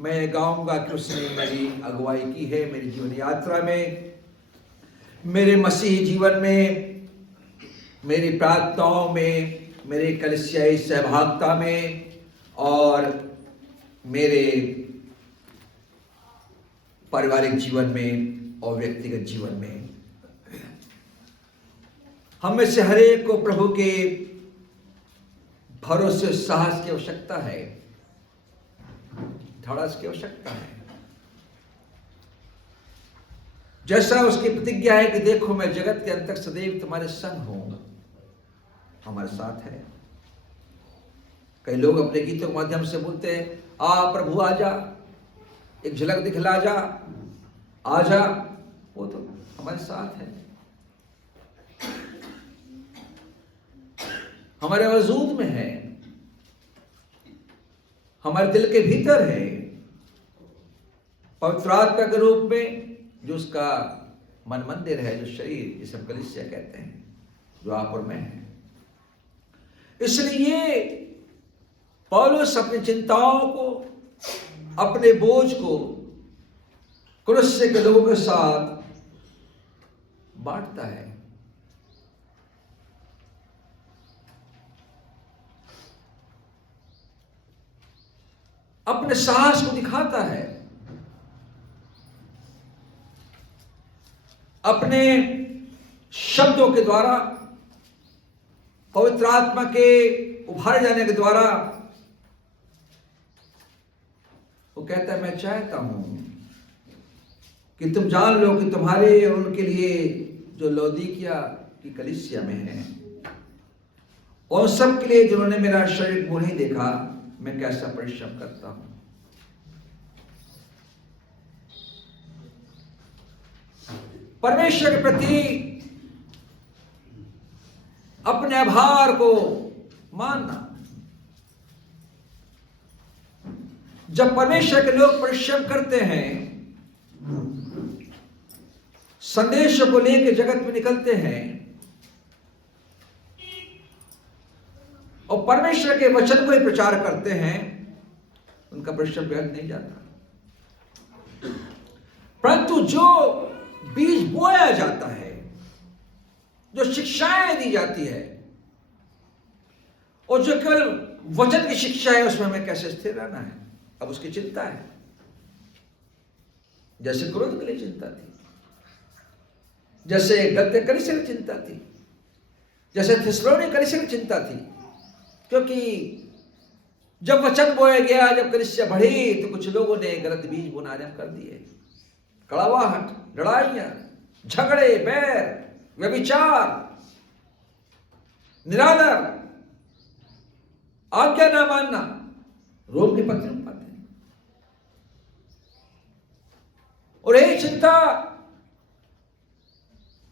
मैं गाऊंगा कि उसने मेरी अगुवाई की है मेरी जीवन यात्रा में, मेरे मसीही जीवन में, मेरी प्रार्थनाओं में, मेरे कलीसियाई सहभागिता में और मेरे पारिवारिक जीवन में और व्यक्तिगत जीवन में। हम में से हर एक को प्रभु के भरोसे साहस की आवश्यकता है, ढाढ़स की आवश्यकता है। जैसा उसकी प्रतिज्ञा है कि देखो मैं जगत के अंत तक सदैव तुम्हारे संग हूं, हमारे साथ है। कई लोग अपने गीतों के माध्यम से बोलते हैं, आ प्रभु आजा, एक झलक दिखला जा, आजा। वो तो हमारे साथ है, हमारे वजूद में है, हमारे दिल के भीतर है, पवित्र आत्मा के रूप में, जो उसका मन मंदिर है, जो शरीर जिसे हम कलीसिया कहते हैं, जो आप और मैं है। इसलिए पौलुस अपनी चिंताओं को, अपने बोझ को कुरिन्थ के लोगों के साथ बांटता है। अपने साहस को दिखाता है, अपने शब्दों के द्वारा, पवित्र आत्मा के उभारे जाने के द्वारा वो कहता है, मैं चाहता हूं कि तुम जान लो कि तुम्हारे और उनके लिए जो लौदीकिया की कलीसिया में है, और सब के लिए जिन्होंने मेरा शरीर मुंह नहीं देखा, मैं कैसा परिश्रम करता हूं। परमेश्वर के प्रति अपने आभार को मानना। जब परमेश्वर के लोग परिश्रम करते हैं, संदेश को लेकर जगत में निकलते हैं और परमेश्वर के वचन को ही प्रचार करते हैं, उनका परिश्रम व्यर्थ नहीं जाता। परंतु जो बीज बोया जाता है, जो शिक्षाएं दी जाती है और जो केवल वचन की शिक्षा है, उसमें हमें कैसे स्थिर रहना है, अब उसकी चिंता है। जैसे क्रोध के लिए चिंता थी, जैसे गलते कलीसिया की चिंता थी, जैसे थिस्सलुनीके कलीसिया की चिंता थी। क्योंकि जब वचन बोया गया, जब कलीसिया बढ़ी, तो कुछ लोगों ने गलत बीज बोना आरंभ कर दिए। कड़वाहट, लड़ाइयां, झगड़े, बैर, व्यभिचार, निरादर, आज्ञा ना मानना, रोम के पत्र में पाते हैं। और यही चिंता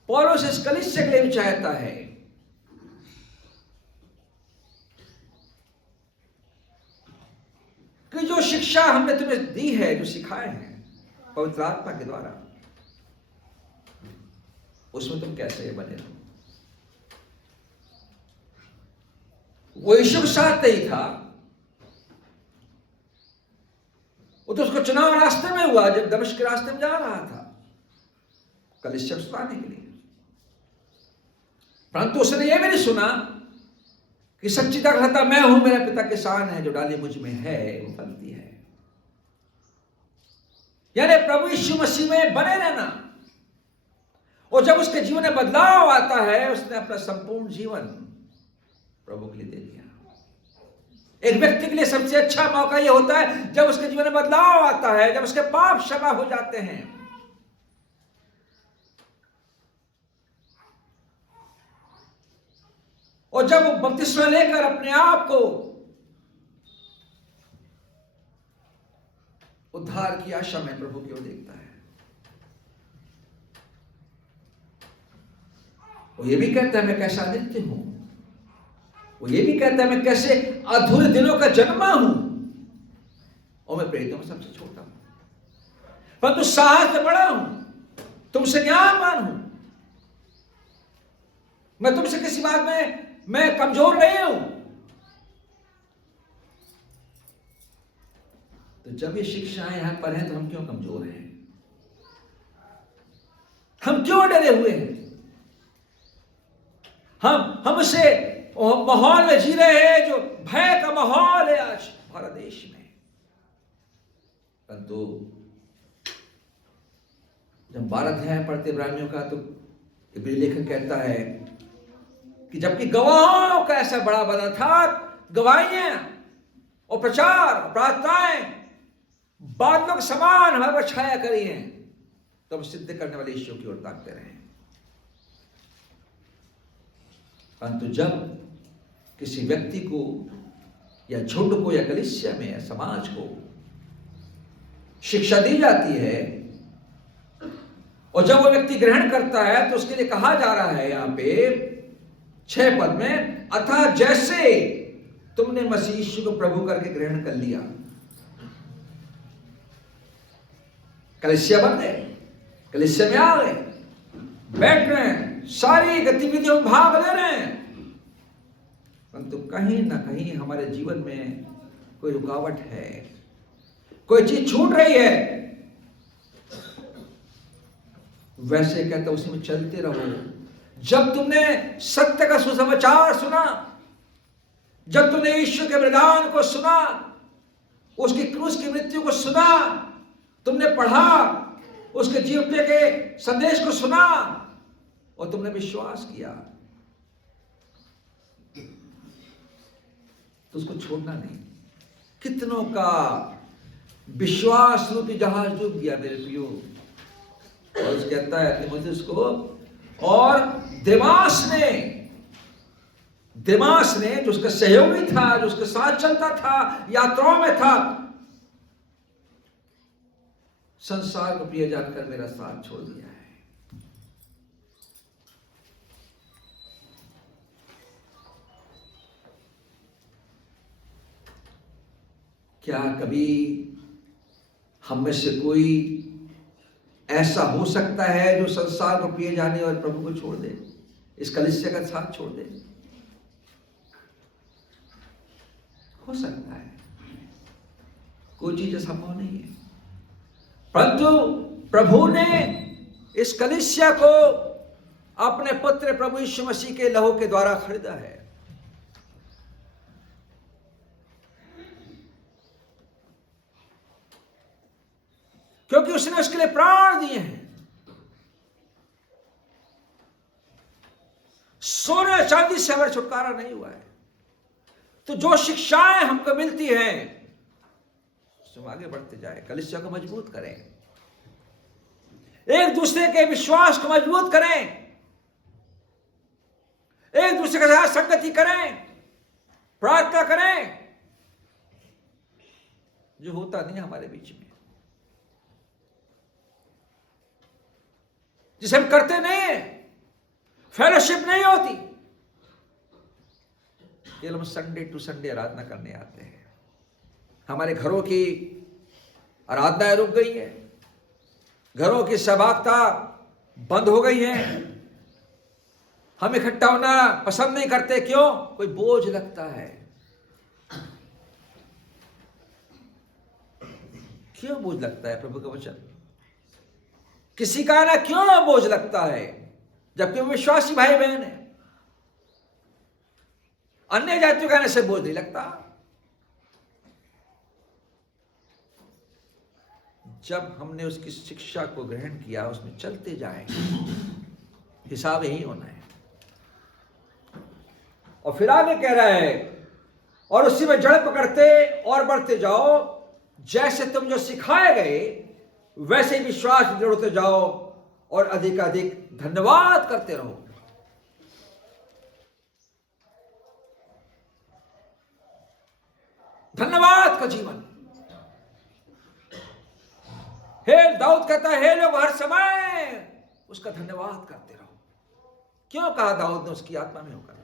पौलुस इस कलीसिया के लिए भी चाहता है कि जो शिक्षा हमने तुम्हें दी है, जो सिखाए हैं पवित्र आत्मा के द्वारा, उसमें तुम कैसे बने रहो। वो यीशु के साथ नहीं था, वो तो उसको चुनाव रास्ते में हुआ, जब दमिश्क के रास्ते में जा रहा था कलीसिया को सुनाने के लिए। परंतु उसने ये भी नहीं सुना कि सच्ची दाखलता मैं हूं, मेरा पिता किसान है, जो डाली मुझ में है वो फलती है। यानी प्रभु यीशु मसीह में बने रहना। और जब उसके जीवन में बदलाव आता है, उसने अपना संपूर्ण जीवन प्रभु के लिए दे दिया। एक व्यक्ति के लिए सबसे अच्छा मौका यह होता है जब उसके जीवन में बदलाव आता है, जब उसके पाप क्षमा हो जाते हैं। और जब वो बपतिस्मा लेकर अपने आप को उद्धार की आशा में प्रभु की ओर देखता है। वो ये भी कहता है मैं कैसा नित्य हूं, वो ये भी कहता है मैं कैसे अधूरे दिनों का जन्मा हूं, और मैं प्रेरितों में सबसे छोटा हूं, परंतु साहस से बड़ा हूं, तुमसे ज्ञानवान हूं, मैं तुमसे किसी बात में मैं कमजोर नहीं हूं। तो जब ये शिक्षाएं यहां पर हैं, तो हम क्यों कमजोर हैं, हम क्यों डरे हुए हैं? हम उसे माहौल में जी रहे हैं जो भय का माहौल है आज भारत देश में। परंतु जब 12 अध्याय पढ़ते इब्रानियों का, तो इब्री लेखक कहता है कि जबकि गवाहों का ऐसा बड़ा बड़ा था, गवाहियां और प्रचार प्रार्थनाएं बादलों के समान हमारे पर छाया करी हैं, तो हम सिद्ध करने वाले ईश्वर की ओर ताकते रहे। परंतु जब किसी व्यक्ति को या झुंड को या कलीसिया में या समाज को शिक्षा दी जाती है, और जब वो व्यक्ति ग्रहण करता है, तो उसके लिए कहा जा रहा है यहां पे 6 पद में, अतः जैसे तुमने मसीह यीशु को प्रभु करके ग्रहण कर लिया। कलीसिया बन गए, कलीसिया में आ गए, बैठ रहे हैं, सारी गतिविधियों में भाग ले रहे हैं, परंतु कहीं ना कहीं हमारे जीवन में कोई रुकावट है, कोई चीज छूट रही है। वैसे कहता उसी में चलते रहो। जब तुमने सत्य का सुसमाचार सुना, जब तुमने ईश्वर के वरदान को सुना, उसकी क्रूस की मृत्यु को सुना, तुमने पढ़ा, उसके जीवन के संदेश को सुना और तुमने विश्वास किया, तो उसको छोड़ना नहीं। कितनों का विश्वास रूपी जहाज डूब गया मेरे प्रियो। और उस कहता है तीमुथियुस को, और देमास ने जो उसका सहयोगी था, जो उसके साथ चलता था, यात्राओं में था, संसार को प्रिय जानकर मेरा साथ छोड़ दिया है। क्या कभी हम में से कोई ऐसा हो सकता है जो संसार को प्रिय जाने और प्रभु को छोड़ दे, इस कलीसिया का साथ छोड़ दे? हो सकता है, कोई चीज संभव नहीं है। परंतु प्रभु ने इस कलीसिया को अपने पुत्र प्रभु यीशु मसीह के लहू के द्वारा खरीदा है। क्योंकि उसने उसके लिए प्राण दिए हैं। सोने चांदी से हमारा छुटकारा नहीं हुआ है। तो जो शिक्षाएं हमको मिलती हैं हम आगे बढ़ते जाए, कलीसिया को मजबूत करें, एक दूसरे के विश्वास को मजबूत करें, एक दूसरे के साथ संगति करें, प्रार्थना करें, जो होता नहीं हमारे बीच में, जिसे हम करते नहीं है, फेलोशिप नहीं होती। केवल हम संडे टू संडे आराधना करने आते हैं। हमारे घरों की आराधनाएं रुक गई है, घरों की सहभागिता बंद हो गई है। हम इकट्ठा होना पसंद नहीं करते। क्यों? कोई बोझ लगता है। क्यों बोझ लगता है? प्रभु का वचन किसी का ना क्यों बोझ लगता है, जबकि वो विश्वासी भाई बहन है। अन्य जातियों का से बोझ नहीं लगता। जब हमने उसकी शिक्षा को ग्रहण किया, उसमें चलते जाएंगे, हिसाब यही होना है। और फिर आगे कह रहा है, और उसी में जड़ पकड़ते और बढ़ते जाओ, जैसे तुम जो सिखाए गए वैसे ही विश्वास में दृढ़ होते जाओ, और अधिकाधिक धन्यवाद करते रहो। धन्यवाद का जीवन। हे दाऊद कहता है, हे लोग हर समय उसका धन्यवाद करते रहो। क्यों कहा दाऊद ने? उसकी आत्मा में होकर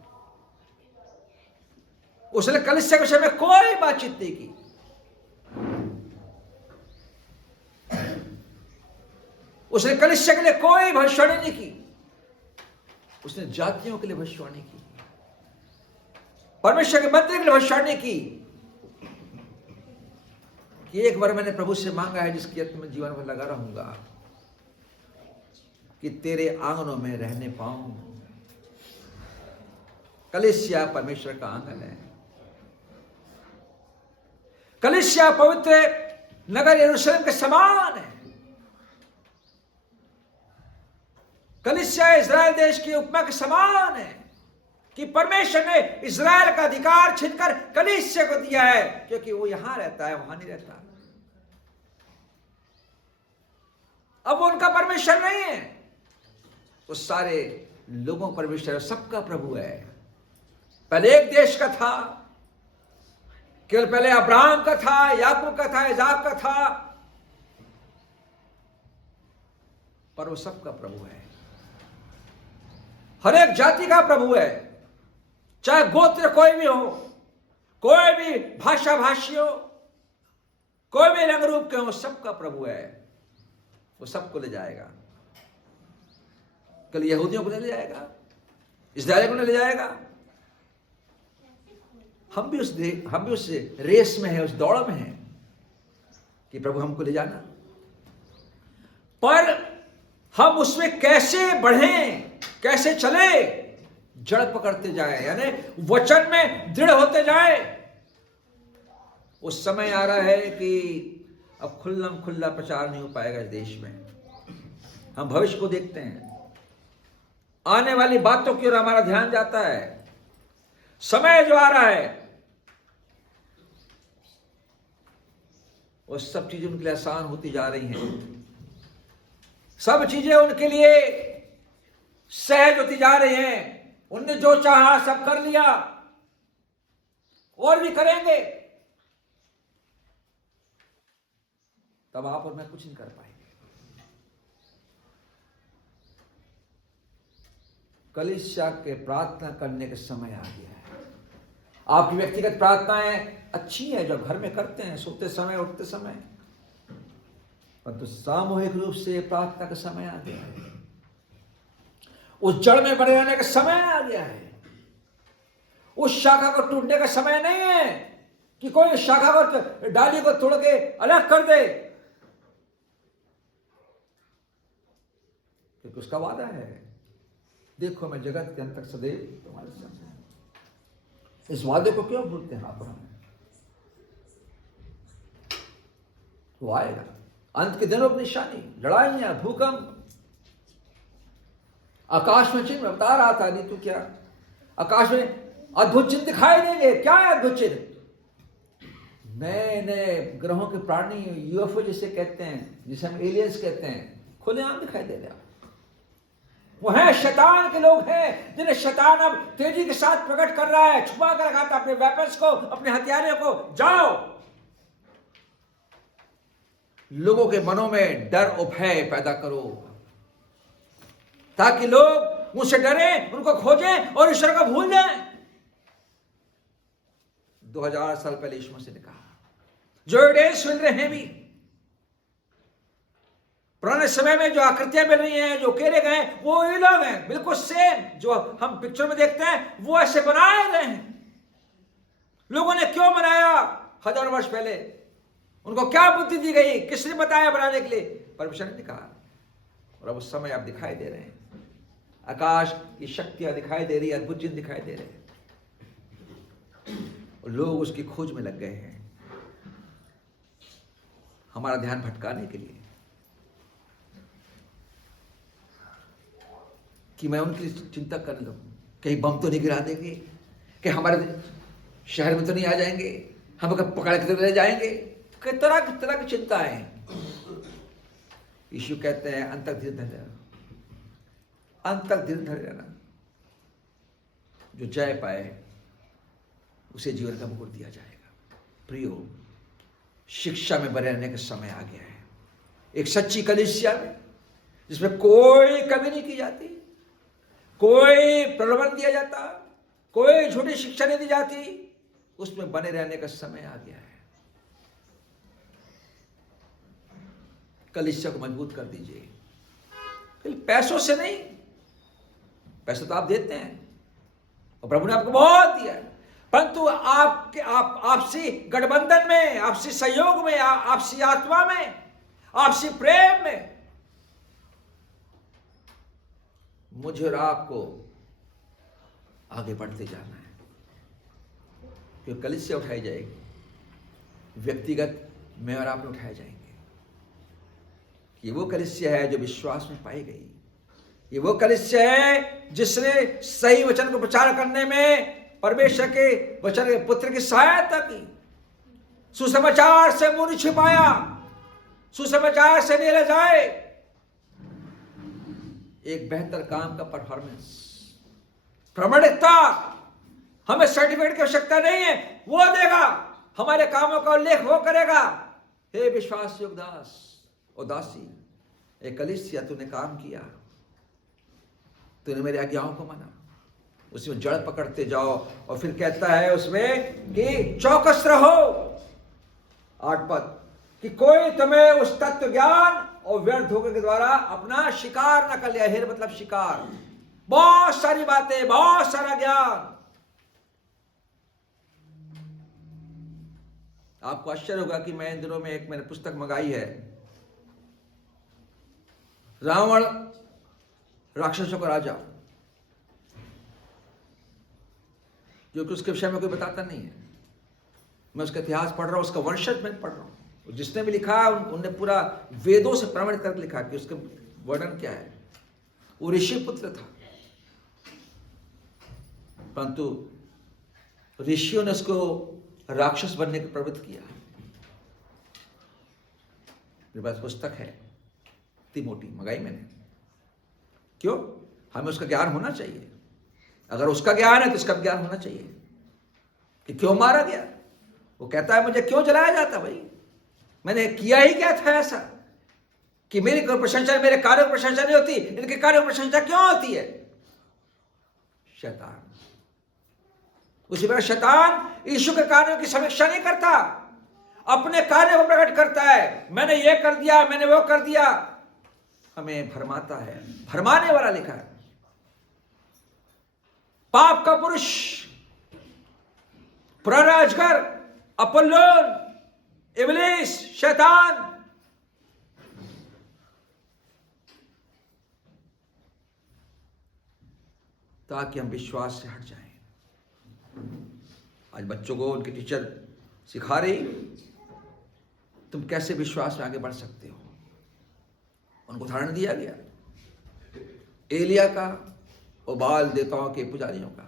उसने कलीसिया के विषय में कोई बातचीत नहीं की। उसने कलीसिया के लिए कोई भविष्यवाणी नहीं की। उसने जातियों के लिए भविष्यवाणी की, परमेश्वर के मंदिर के लिए भविष्यवाणी की कि एक बार मैंने प्रभु से मांगा है, जिसकी अर्थ में जीवन में लगा रहूंगा, कि तेरे आंगनों में रहने पाऊं। कलीसिया परमेश्वर का आंगन है। कलीसिया पवित्र नगर यरूशलेम के समान है। कलीसिया इस्राएल देश की उपमा के समान है कि परमेश्वर ने इस्राएल का अधिकार छीनकर कलीसिया को दिया है, क्योंकि वो यहां रहता है, वहां नहीं रहता। अब वो उनका परमेश्वर नहीं है, वो सारे लोगों परमेश्वर, सबका प्रभु है। पहले एक देश का था, केवल पहले अब्राहम का था, याकूब का था, इसाक का था, पर वो सबका प्रभु है। हर एक जाति का प्रभु है, चाहे गोत्र कोई भी हो, कोई भी भाषा भाषी हो, कोई भी रंग रूप के हो, सबका प्रभु है। वो सबको ले जाएगा। कल यहूदियों को ले जाएगा, इस्राएल को ले जाएगा। हम भी उस रेस में है, उस दौड़ में है कि प्रभु हमको ले जाना। पर हम उसमें कैसे बढ़ें, कैसे चले? जड़ पकड़ते जाए, यानी वचन में दृढ़ होते जाए। उस समय आ रहा है कि अब खुल्लम खुल्ला प्रचार नहीं हो पाएगा इस देश में। हम भविष्य को देखते हैं, आने वाली बातों की ओर हमारा ध्यान जाता है। समय जो आ रहा है, वो सब चीजें उनके लिए आसान होती जा रही हैं। सब चीजें उनके लिए सहज होती जा रही हैं। उनने जो चाहा सब कर लिया, और भी करेंगे। तब आप और मैं कुछ नहीं कर पाएंगे। कलीसिया के प्रार्थना करने का समय आ गया है। आपकी व्यक्तिगत प्रार्थनाएं अच्छी है जो घर में करते हैं, सोते समय, उठते समय, परंतु सामूहिक रूप से प्रार्थना का समय आ गया है। उस जड़ में बने रहने का समय आ गया है। उस शाखा को टूटने का समय नहीं है कि कोई शाखा को, डाली को तोड़ के अलग कर दे, क्योंकि उसका वादा है, देखो मैं जगत के अंत तक सदैव तुम्हारे संग हूं। इस वादे को क्यों भूलते हैं आप? वो आएगा अंत के दिनों की निशानी, लड़ाइयां, भूकंप। आकाश में चिन्ह बता रहा था, नहीं तो क्या आकाश में अद्भुत चिन्ह दिखाई देंगे। क्या है अद्भुत चिन्ह? नए नए ग्रहों के प्राणी, यूएफओ जिसे कहते हैं, जिसे हम एलियंस कहते हैं, खुलेआम दिखाई दे रहा। वो है शैतान के लोग हैं जिन्हें शैतान अब तेजी के साथ प्रकट कर रहा है। छुपा कर रखा था अपने वेपन्स को, अपने हथियारों को। जाओ, लोगों के मनों में डर और भय पैदा करो, ताकि लोग मुझसे डरें, उनको खोजें और ईश्वर को भूल जाएं। 2000 साल पहले यीशु मसीह ने कहा, जो डेज मिल रहे हैं भी, पुराने समय में जो आकृतियां मिल रही हैं, जो केरे गए, वो ये लोग हैं, बिल्कुल सेम जो हम पिक्चर में देखते हैं, वो ऐसे बनाए गए हैं। लोगों ने क्यों बनाया? 1000 वर्ष पहले उनको क्या बुद्धि दी गई? किसने बताया बनाने के लिए? परमेश्वर ने कहा। और अब उस समय आप दिखाई दे रहे हैं, आकाश की शक्तियां दिखाई दे रही है, अद्भुत चिन्ह दिखाई दे रहे हैं, और लोग उसकी खोज में लग गए हैं हमारा ध्यान भटकाने के लिए, कि मैं उनकी चिंता करने लगूं। कहीं बम तो नहीं गिरा देंगे, कि हमारे शहर में तो नहीं आ जाएंगे, हम पकड़ के ले जाएंगे। कई तरह की चिंताएं। यीशु कहते हैं अंत तक धीरे धैर्य रहना, अंत तक धीरे धैर्य रहना। जो जय पाए उसे जीवन का मुकुट दिया जाएगा। प्रियो, शिक्षा में बने रहने का समय आ गया है। एक सच्ची कलीसिया में जिसमें कोई कमी नहीं की जाती, कोई प्रलोभन दिया जाता, कोई झूठी शिक्षा नहीं दी जाती, उसमें बने रहने का समय आ गया है। कलीसिया को मजबूत कर दीजिए, पैसों से नहीं। पैसे तो आप देते हैं और प्रभु ने आपको बहुत दिया है, परंतु आपसी गठबंधन में, आपसी सहयोग में, आपसी आत्मा में, आपसी प्रेम में मुझे और आपको आगे बढ़ते जाना है। क्योंकि कलीसिया उठाई जाएगी, व्यक्तिगत मैं और आप उठाए जाएंगे। ये वो कलीसिया है जो विश्वास में पाई गई। ये वो कलीसिया है जिसने सही वचन को प्रचार करने में परमेश्वर के वचन के पुत्र की सहायता की। सुसमाचार से मुंह नहीं छिपाया, सुसमाचार से नहीं लजाए। एक बेहतर काम का परफॉर्मेंस, प्रामाणिकता। हमें सर्टिफिकेट की आवश्यकता नहीं है, वो देगा। हमारे कामों का उल्लेख वो करेगा। हे विश्वास योग्य दास और दासी, एक कलीसिया तूने काम किया, तूने मेरी आज्ञाओं को माना, उसमें जड़ पकड़ते जाओ। और फिर कहता है उसमें कि चौकस रहो। 8 पद, कि कोई तुम्हें उस तत्व ज्ञान और व्यर्थ धोखे के द्वारा अपना शिकार न कर लिया। हेर मतलब शिकार। बहुत सारी बातें, बहुत सारा ज्ञान। आपको आश्चर्य होगा कि मैं इन दिनों में मैंने पुस्तक मंगाई है, रावण राक्षसों का राजा, जो कि उसके विषय में कोई बताता नहीं है। मैं उसका इतिहास पढ़ रहा हूं, उसका वंशज मैं पढ़ रहा हूं। जिसने भी लिखा उनने पूरा वेदों से प्रमाणित करके लिखा कि उसका वर्णन क्या है। वो ऋषि पुत्र था, परंतु ऋषियों ने उसको राक्षस बनने को प्रवृत्त किया। मेरे पास पुस्तक है, तिमोथी मंगाई मैंने। क्यों? हमें उसका ज्ञान होना चाहिए। अगर उसका ज्ञान है तो उसका ज्ञान होना चाहिए कि क्यों मारा गया। वो कहता है मुझे क्यों जलाया जाता? भाई मैंने किया ही क्या था ऐसा कि मेरी प्रशंसा, मेरे कार्यों की प्रशंसा नहीं होती, इनके कार्यों की प्रशंसा क्यों होती है? शैतान। उसी प्रकार शैतान यीशु के कार्यों की समीक्षा नहीं करता, अपने कार्यों को प्रकट करता है। मैंने ये कर दिया, मैंने वो कर दिया। हमें भरमाता है, भरमाने वाला लिखा है। पाप का पुरुष, पुराना अजगर, अपोल्लोन, इब्लीस, शैतान। ताकि हम विश्वास से हट जाएं। आज बच्चों को उनके टीचर सिखा रही तुम कैसे विश्वास में आगे बढ़ सकते हो। उनको उदाहरण दिया गया एलिया का और बाल देवताओं के पुजारियों का,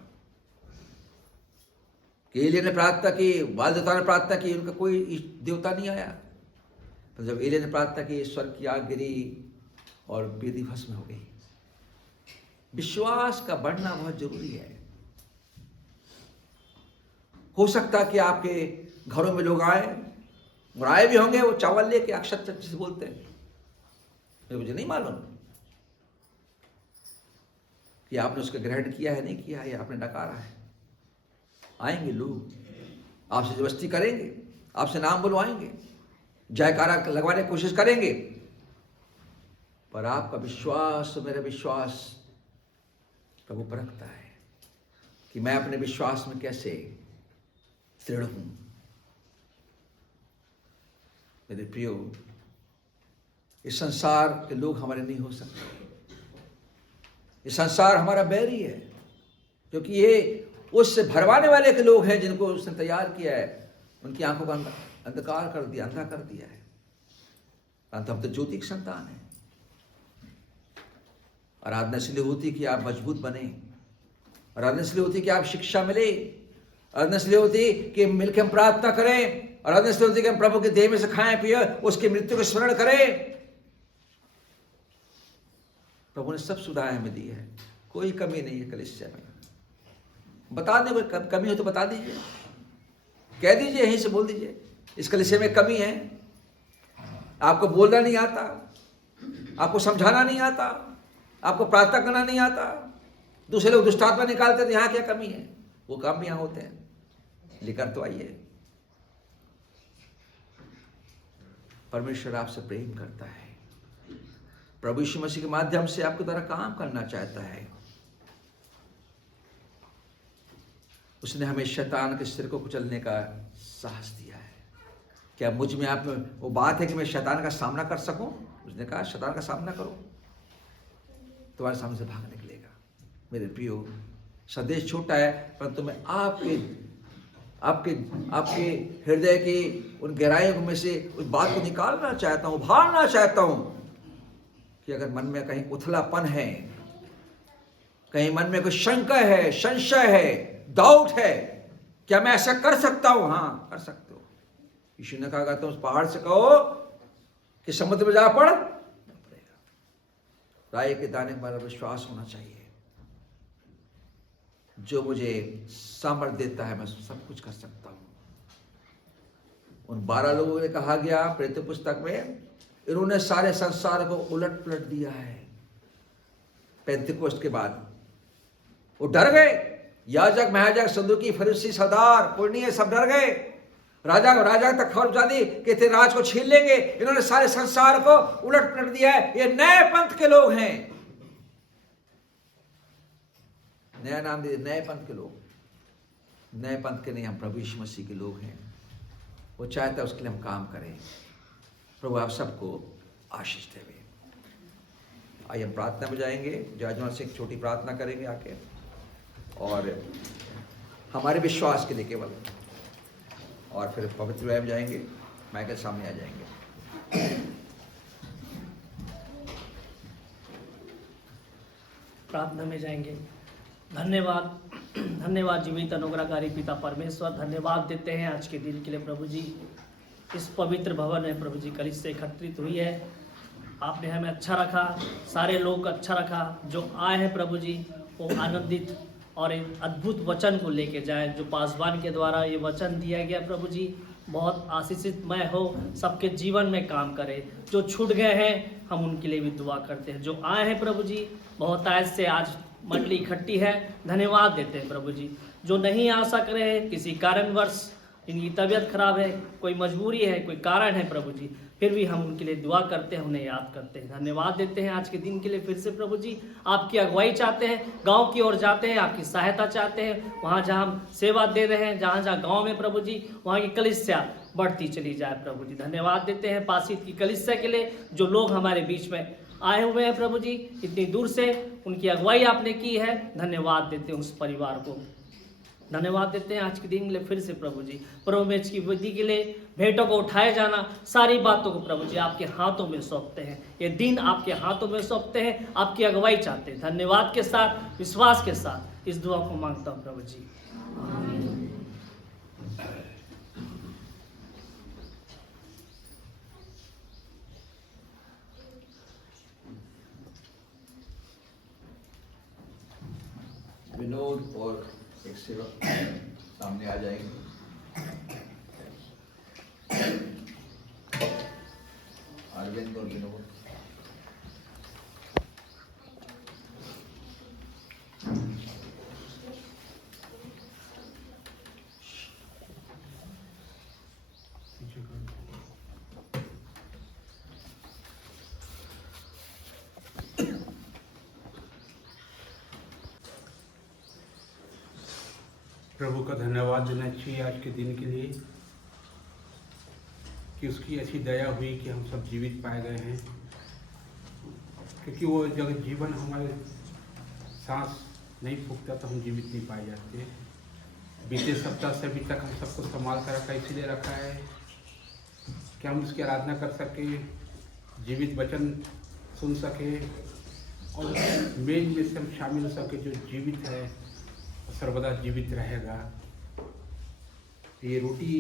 कि एलिया ने प्रार्थना की, बाल देवताओं ने प्रार्थना की, उनका कोई देवता नहीं आया। तो जब एलिया ने प्रार्थना की, ईश्वर की आग गिरी और वेदी भस्म हो गई। विश्वास का बढ़ना बहुत जरूरी है। हो सकता है कि आपके घरों में लोग आए और आए भी होंगे, वो चावल लेके अक्षत से बोलते हैं, मुझे नहीं मालूम कि आपने उसका ग्रहण किया है नहीं किया है, या आपने नकारा है। आएंगे लोग, आपसे जबरदस्ती करेंगे, आपसे नाम बुलवाएंगे, जयकारा लगवाने की कोशिश करेंगे, पर आपका विश्वास और मेरा विश्वास प्रभु परखता है कि मैं अपने विश्वास में कैसे दृढ़ हूं। मेरे प्रियो, इस संसार के लोग हमारे नहीं हो सकते। इस संसार हमारा बैरी है, क्योंकि ये उससे भरवाने वाले के लोग हैं जिनको उसने तैयार किया है। उनकी आंखों का अंधकार कर दिया, अंधा कर दिया है। परंतु हम तो ज्योति की संतान है। आराधना इसलिए होती कि आप मजबूत बने, आराधना इसलिए होती कि आप शिक्षा मिले, आराधना इसलिए होती कि मिलकर हम प्रार्थना करें, आराधना इसलिए होती कि हम प्रभु के देह में से खाएं पिए, उसकी मृत्यु को स्मरण करें। प्रभु ने सब सुविधाएं हमें दी है, कोई कमी नहीं है कलीसिया में। बता दें कोई कमी हो तो बता दीजिए, कह दीजिए, यहीं से बोल दीजिए इस कलीसिया में कमी है। आपको बोलना नहीं आता, आपको समझाना नहीं आता, आपको प्रार्थना करना नहीं आता, दूसरे लोग दुष्टात्मा निकालते तो यहाँ क्या कमी है, वो काम भी यहाँ होते हैं। लेकर तो आइए। परमेश्वर आपसे प्रेम करता है, प्रभु यीशु मसीह के माध्यम से आपके द्वारा काम करना चाहता है। उसने हमें शैतान के सिर को कुचलने का साहस दिया है। क्या मुझ में आप में वो बात है कि मैं शैतान का सामना कर सकूं? उसने कहा शैतान का सामना करो, तुम्हारे सामने से भाग निकलेगा। मेरे प्रियो, संदेश छोटा है, परंतु मैं आपके आपके आपके हृदय की उन गहराइयों में से उस बात को निकालना चाहता हूं, उभारना चाहता हूं कि अगर मन में कहीं उथलापन है, कहीं मन में कोई शंका है, संशय है, डाउट है, क्या मैं ऐसा कर सकता हूं? हाँ, कर सकते हो। यीशु ने कहा तुम उस पहाड़ से कहो कि समुद्र में जा पड़ेगा। राई के दाने पर विश्वास होना चाहिए। जो मुझे सामर्थ्य देता है मैं सब कुछ कर सकता हूं। उन 12 लोगों ने कहा गया प्रेरित पुस्तक में, इन्होंने सारे संसार को उलट पलट दिया है। पेंतिकोस्त के बाद वो डर गए। याजक, महायाजक, सदूकी, फरीसी, सरदार, कोई नहीं है, सब डर गए। राजा तक खबर पहुंचा दी कि तेरे राज को छीन लेंगे। इन्होंने सारे संसार को उलट पलट दिया है। ये नए पंथ के लोग हैं। नया नाम दिए, नए पंथ के लोग। नए पंथ के नहीं, हम प्रभु यीशु मसीह के लोग हैं। वो चाहता है उसके लिए हम काम करें। प्रभु आप सबको आशीष देवे। आइए हम प्रार्थना में जाएंगे। जयजमान से एक छोटी प्रार्थना करेंगे आके, और हमारे विश्वास के लिए केवल, और फिर पवित्र में जाएंगे, माइकल सामने आ जाएंगे। प्रार्थना में जाएंगे। धन्यवाद धन्यवाद जीवित अनुग्रहकारी पिता परमेश्वर, धन्यवाद देते हैं आज के दिन के लिए प्रभु जी। इस पवित्र भवन में प्रभु जी कलीसिया एकत्रित हुई है, आपने हमें अच्छा रखा, सारे लोग अच्छा रखा। जो आए हैं प्रभु जी वो आनंदित और एक अद्भुत वचन को लेके जाए, जो पासवान के द्वारा ये वचन दिया गया प्रभु जी बहुत आशीषितमय हो, सबके जीवन में काम करे। जो छूट गए हैं हम उनके लिए भी दुआ करते हैं। जो आए हैं प्रभु जी, बहुत आयत से आज मंडली इकट्ठी है, धन्यवाद देते हैं प्रभु जी। जो नहीं आ सक रहे हैं किसी कारणवश, इनकी तबीयत खराब है, कोई मजबूरी है, कोई कारण है प्रभु जी, फिर भी हम उनके लिए दुआ करते हैं, उन्हें याद करते हैं। धन्यवाद देते हैं आज के दिन के लिए फिर से प्रभु जी। आपकी अगुवाई चाहते हैं, गांव की ओर जाते हैं, आपकी सहायता चाहते हैं। वहाँ जहाँ हम सेवा दे रहे हैं, जहाँ जहाँ गांव में प्रभु जी, वहाँ की कलीसिया बढ़ती चली जाए प्रभु जी। धन्यवाद देते हैं पासीत की कलीसिया के लिए, जो लोग हमारे बीच में आए हुए हैं प्रभु जी, इतनी दूर से उनकी अगुवाई आपने की है। धन्यवाद देते हैं उस परिवार को, धन्यवाद देते हैं आज के दिन के लिए फिर से प्रभु जी। प्रभु में की विधि के लिए भेंटों को उठाए जाना, सारी बातों को प्रभु जी आपके हाथों में सौंपते हैं। ये दिन आपके हाथों में सौंपते हैं, आपकी अगुवाई चाहते हैं। धन्यवाद के साथ, विश्वास के साथ इस दुआ को मांगता हूँ प्रभु जी। विनोद और एक सेवक सामने आ जाएंगे। अरविंद और विनोद। प्रभु का धन्यवाद देना चाहिए आज के दिन के लिए कि उसकी ऐसी दया हुई कि हम सब जीवित पाए गए हैं, क्योंकि वो जब जीवन हमारे सांस नहीं फूकता तो हम जीवित नहीं पाए जाते। बीते सप्ताह से अभी तक हम सबको संभाल कर रखा, इसीलिए रखा है कि हम उसकी आराधना कर सके, जीवित वचन सुन सके और मेज में से हम शामिल हो सके। जो जीवित है सर्वदा जीवित रहेगा। ये रोटी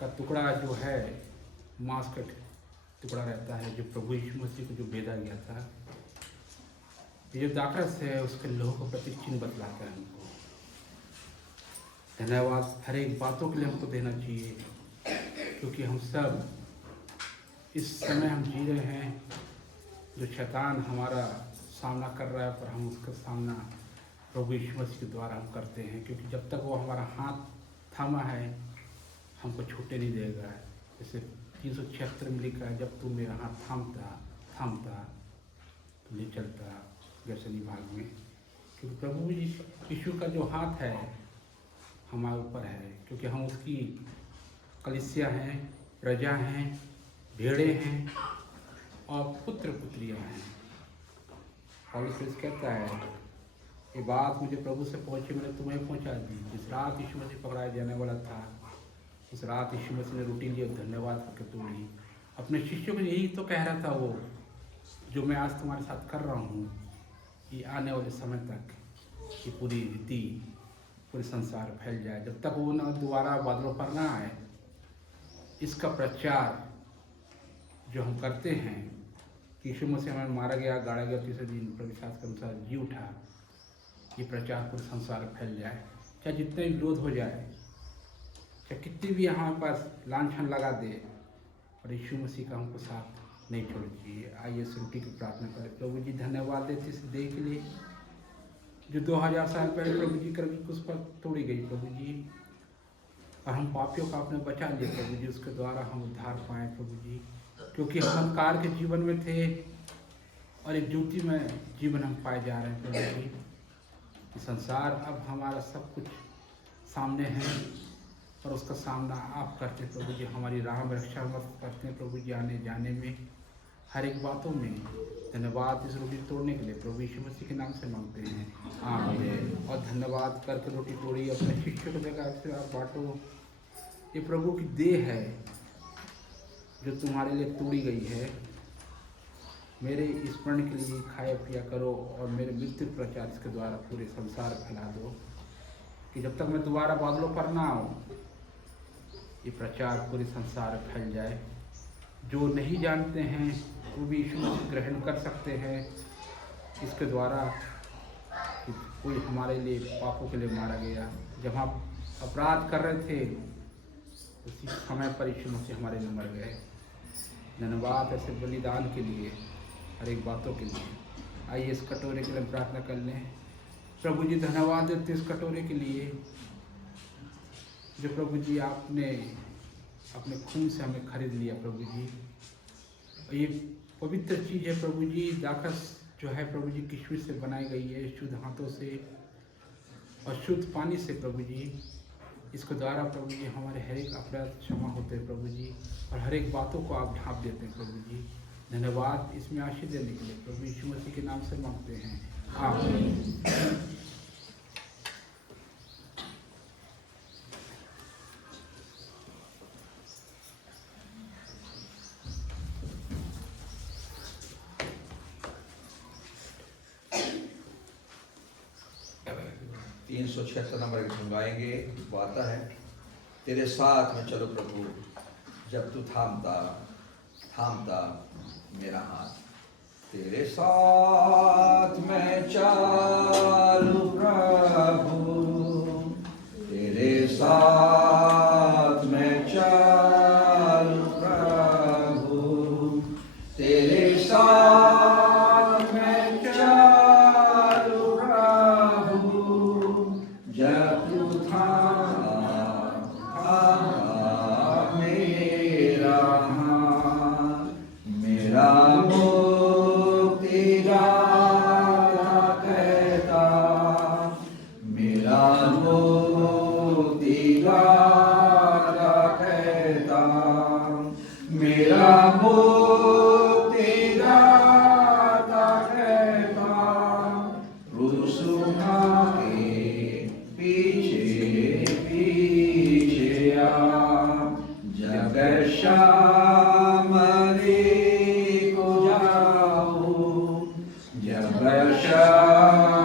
का टुकड़ा जो है मांस का टुकड़ा रहता है, जो प्रभु यीशु मसीह को जो भेजा गया था। ये जो दाखरस है उसके लोगों को प्रतीक चिन्ह बतलाता है हमको। धन्यवाद हर एक बातों के लिए हमको देना चाहिए, क्योंकि हम सब इस समय हम जी रहे हैं जो शैतान हमारा सामना कर रहा है, पर हम उसका सामना प्रभु यीशु मसीह के द्वारा हम करते हैं, क्योंकि जब तक वो हमारा हाथ थामा है हमको छूटे नहीं देगा। जैसे 376 में लिखा है, जब तू मेरा हाथ थामता तो ले चलता गैसनी भाग में। क्योंकि प्रभु यीशु का जो हाथ है हमारे ऊपर है, क्योंकि हम उसकी कलीसिया हैं, प्रजा हैं, भेड़े हैं और पुत्र पुत्रियाँ हैं। पौलुस कहता है, ये बात मुझे प्रभु से पहुंची, मैंने तुम्हें पहुंचा दी। जिस रात यीशु मसीह पकड़ाया जाने वाला था, उस रात यीशु मसीह ने रोटी ली और धन्यवाद करके तोड़ी। अपने शिष्यों को यही तो कह रहा था वो, जो मैं आज तुम्हारे साथ कर रहा हूँ, ये आने वाले समय तक ये पूरी रीति पूरे संसार फैल जाए। जब तक वो ना दोबारा बादलों पर ना आए, इसका प्रचार जो हम करते हैं, यीशु मसीह हमें मारा गया, गाड़ा गया, तीसरे दिन पवित्र शास्त्र के अनुसार जी उठा, ये प्रचार पूरे संसार में फैल जाए। चाहे जितने विरोध हो जाए, चाहे कितनी भी हमारे पास लांछन लगा दे, और यीशु मसीह का हमको साथ नहीं छोड़ना चाहिए। आइए इस रोटी की प्रार्थना करें। प्रभु जी धन्यवाद देते इस देह के लिए जो 2000 साल पहले प्रभु जी कर उस पर तोड़ी गई प्रभु जी, और हम पापियों का आपने बचा लिया प्रभु जी, उसके द्वारा हम उद्धार पाएँ प्रभु जी। क्योंकि हम अंधकार के जीवन में थे और एक ज्योति में जीवन हम पाए जा रहे हैं प्रभु जी। संसार अब हमारा सब कुछ सामने है, और उसका सामना आप करते हैं प्रभु जी। हमारी राह में रक्षा मत करते हैं प्रभु जी, आने जाने में हर एक बातों में। धन्यवाद इस रोटी तोड़ने के लिए प्रभु यीशु मसीह के नाम से मांगते हैं, आमीन। और धन्यवाद करके रोटी तोड़ी, अपने शिष्यों को देकर से आप बांटो। ये प्रभु की देह है जो तुम्हारे लिए तोड़ी गई है। मेरे स्मरण के लिए खाया पिया करो, और मेरे मृत्यु प्रचार इसके द्वारा पूरे संसार फैला दो, कि जब तक मैं दोबारा बादलों पर ना आऊँ, ये प्रचार पूरे संसार में फैल जाए। जो नहीं जानते हैं वो भी यीशु मसीह ग्रहण कर सकते हैं इसके द्वारा, कि कोई हमारे लिए पापों के लिए मारा गया। जब हम अपराध कर रहे थे उसी समय पर यीशु मसीह हमारे लिए मर गए। धन्यवाद ऐसे बलिदान के लिए, हर एक बातों के लिए। आइए इस कटोरे के लिए प्रार्थना कर लें। प्रभु जी धन्यवाद देते इस कटोरे के लिए, जो प्रभु जी आपने अपने खून से हमें खरीद लिया प्रभु जी। ये पवित्र चीज़ है प्रभु जी। दाखरस जो है प्रभु जी किशमिश से बनाई गई है, शुद्ध हाथों से और शुद्ध पानी से प्रभु जी। इसके द्वारा प्रभु जी हमारे हर एक अपराध क्षमा होते हैं प्रभु जी, और हर एक बातों को आप ढाँप देते हैं प्रभु जी। धन्यवाद इसमें आशीष देने के लिए प्रभु यीशु मसीह के नाम से मांगते हैं, आमीन। 376 नंबर हम गाएंगे। वो आता है, तेरे साथ में चलो प्रभु जब तू थामता थामता मेरा हाथ। तेरे साथ में चलो प्रभु, तेरे साथ में चलो प्रभु, तेरे साथ में चलो प्रभु जब तू थामा मेरा हाथ। मेरा मुक्ति दाता कहता, मेरा मुक्ति दाता कहता, मेरा मुक्ति दाता कहता, रुसुना के पीछे पीछे आ। जब शामली को जाओ, जब शामली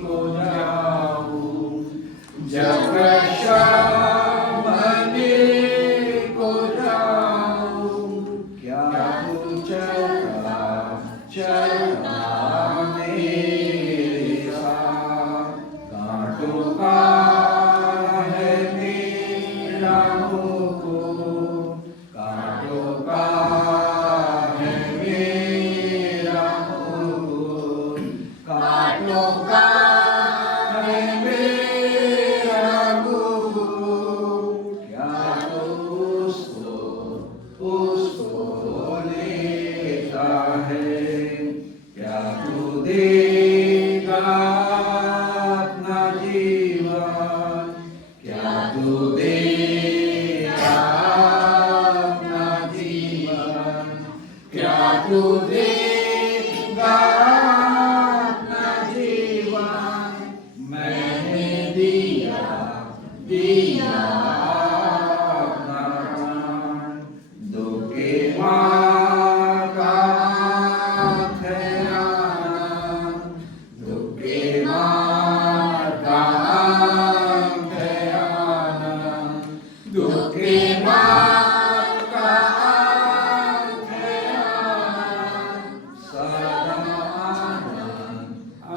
को जाओ, जब शामली को जाओ, क्या तू चला चला मेरे साथ। कांटों का है मेरा मुकुट, कांटों का है मेरा मुकुट, कांटों का है मेरा मुकुट। क्या तू उसको लेता है, क्या तू देगा अपना जीवन, क्या तू देगा अपना जीवन, क्या तू देगा अपना जीवन। मैंने दिया दिया अपना प्राण, दुखे माँ का थे आनंद, दुखे माँ का थे आनंद, दुखे माँ का थे आनंद। सदा आनंद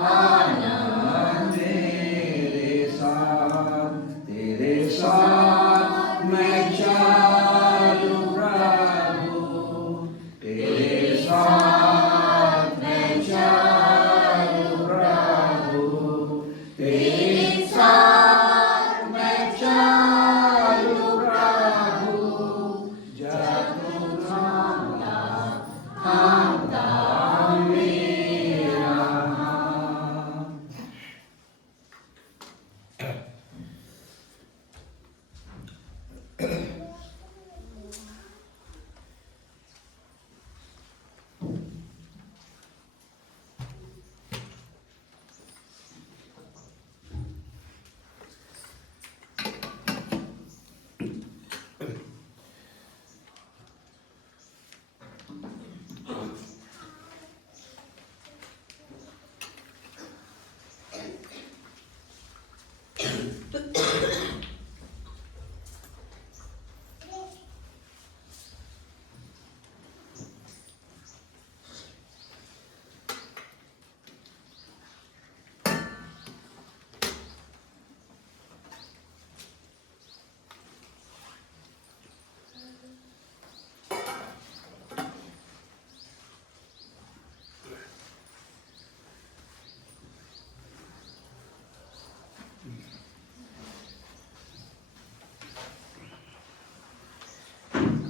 आनंद मेरे साथ। तेरे साथ मैं चलूं प्रभु, तेरे साथ मैं चलूं प्रभु, तेरे साथ मैं चलूं प्रभु। जब तू थामता थामता मेरा हाथ।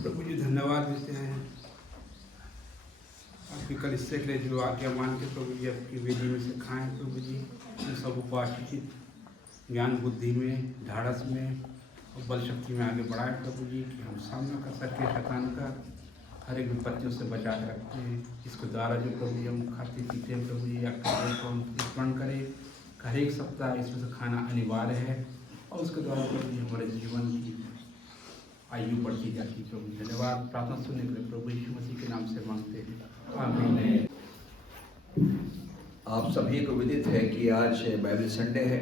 प्रभु जी धन्यवाद देते हैं आपकी कलिसिया के लिए जो आज्ञा मान के प्रभु जी आपकी वेदी में से खाएं प्रभु जी, हम सब उपासित ज्ञान बुद्धि में, ढाढ़स में और बल शक्ति में आगे बढ़ाएं प्रभु जी, कि हम सामना कर सके शैतान का, हर एक विपत्तियों से बचा के रखते हैं। इसके द्वारा जो प्रभु जी हम खाते पीते हैं प्रभु जी, आपके नाम को हम स्मरण करें। हर एक सप्ताह इसमें से खाना अनिवार्य है और उसके द्वारा प्रभु जी हमारे जीवन की आयु बढ़ती जाती है प्रभु। धन्यवाद। प्रार्थना सुनने के लिए प्रभु यीशु मसीह के नाम से मांगते हैं, आमीन। आप सभी को विदित है कि आज बाइबल संडे है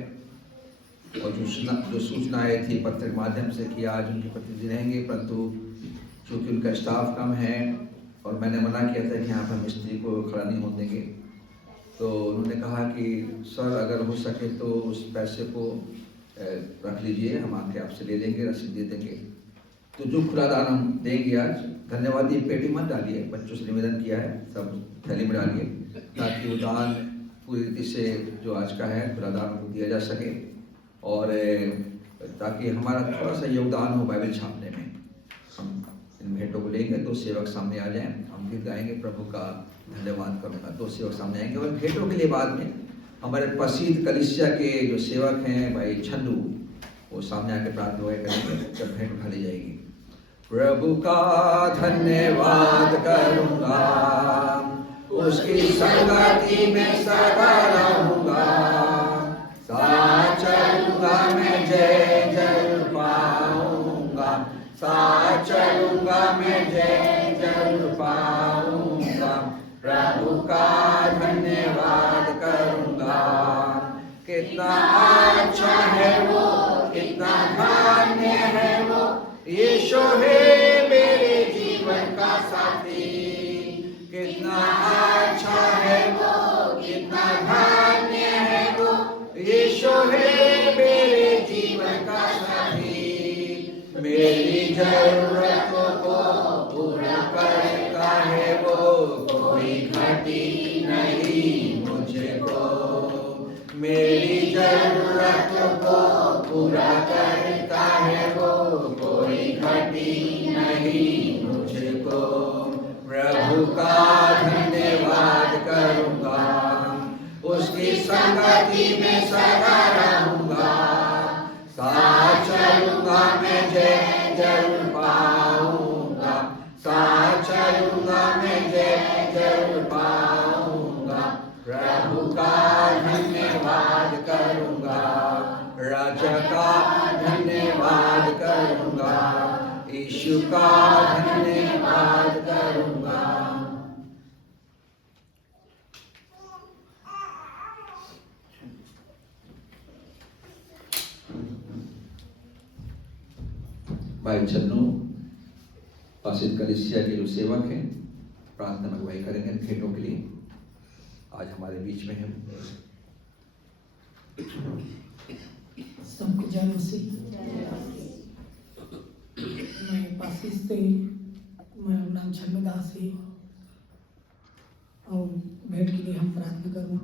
और जो सूचना आई थी पत्र के माध्यम से कि आज उनके प्रतिनिधि रहेंगे, परंतु चूँकि उनका स्टाफ कम है और मैंने मना किया था कि यहाँ पर मिस्त्री को खड़ा नहीं होने देंगे, तो उन्होंने कहा कि सर अगर हो सके तो उस पैसे को रख लीजिए, हम आके आपसे ले लेंगे, रसीद दे देंगे। तो जो खुला दान हम देंगे आज, धन्यवाद, ये पेटी मत डालिए, बच्चों से निवेदन किया है, सब थैली में डालिए ताकि वो दान पूरी रीति से जो आज का है खुला दान को दिया जा सके और ताकि हमारा थोड़ा सा योगदान हो बाइबल छापने में। हम इन भेंटों को लेंगे, दो सेवक सामने आ जाएं, हम गीत गाएंगे, प्रभु का धन्यवाद करूँगा। दो सेवक सामने आएंगे और भेंटों के लिए बाद में हमारे प्रसिद्ध कलीसिया के जो सेवक हैं भाई छन्नू, वो सामने आके प्रार्थना करेंगे जब भेंट उठा ली जाएगी। प्रभु का धन्यवाद करूँगा, उसकी संगति में सदा रहूँगा, साथ चलूँगा मैं जय जय पाऊँगा, साथ चलूँगा मैं जय जय पाऊँगा। प्रभु का धन्यवाद करूँगा, कितना अच्छा है वो, कितना धन्य है वो, यीशु है मेरे जीवन का साथी। कितना अच्छा है वो, कितना धन्य है वो, यीशु है मेरे जीवन का साथी। मेरी जरूरतों को पूरा करता है वो, कोई घटी नहीं मुझको। मेरी जरूरतों को पूरा करता है वो, कोई घटी नहीं मुझको। प्रभु का धन्यवाद करूँगा, उसकी संगति में सदा रहूँगा, साथ चलूँगा मैं जय जय पाऊँगा, साथ चलूँगा मैं जय जय पाऊँगा। प्रभु का धन्यवाद करूँगा, राजा का धन्यवाद करूँगा, यीशु का धन्यवाद करूँगा। भाई छन्नू प्रसिद्ध कलीसिया के जो सेवक हैं प्रार्थना में अगुवाई करेंगे भेंटों के लिए, आज हमारे बीच में हैं। सबको जय मसीह। मैं पासिस से, मेरा नाम छन्नू दास है और भेंट के लिए हम प्रार्थना करूँ।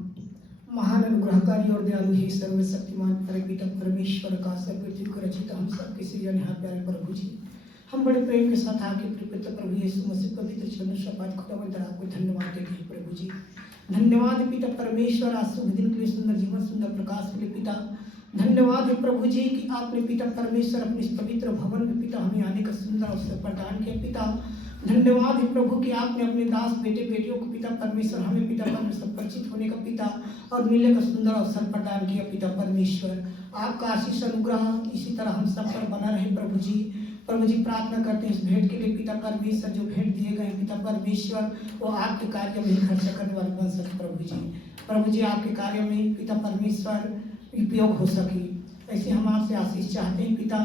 महान अनुग्रहकारी और दयालु ही सर्वशक्तिमान परमपिता परमेश्वर का सब पृथ्वी को रचिता हम सबके सृजनहार प्यारे प्रभु जी, हम बड़े प्रेम के साथ आके प्रिय प्रभु यीशु मसीह पवित्र चरण शपथ खुदावंद आपको धन्यवाद देते हैं प्रभु जी। धन्यवाद पिता परमेश्वर, आज शुभ दिन के लिए, सुंदर जीवन, सुंदर प्रकाश के लिए पिता। धन्यवाद है प्रभु जी कि आपने पिता परमेश्वर अपने इस पवित्र भवन में पिता हमें आने का सुंदर अवसर प्रदान किया पिता। धन्यवाद है प्रभु कि आपने अपने दास बेटे बेटियों को पिता परमेश्वर हमें पिता परमेश्वर परिचित होने का पिता और मिलने का सुंदर अवसर प्रदान किया पिता परमेश्वर। आपका आशीष अनुग्रह इसी तरह हम सब पर बना रहे प्रभु जी। प्रभु जी प्रार्थना करते हैं इस भेंट के लिए पिता परमेश्वर, जो भेंट दिए गए पिता परमेश्वर वो आपके कार्य में ही खर्च करने वाले बन सके प्रभु जी। प्रभु जी आपके कार्य में पिता परमेश्वर उपयोग हो सके, ऐसे हम आपसे आशीष चाहते हैं पिता।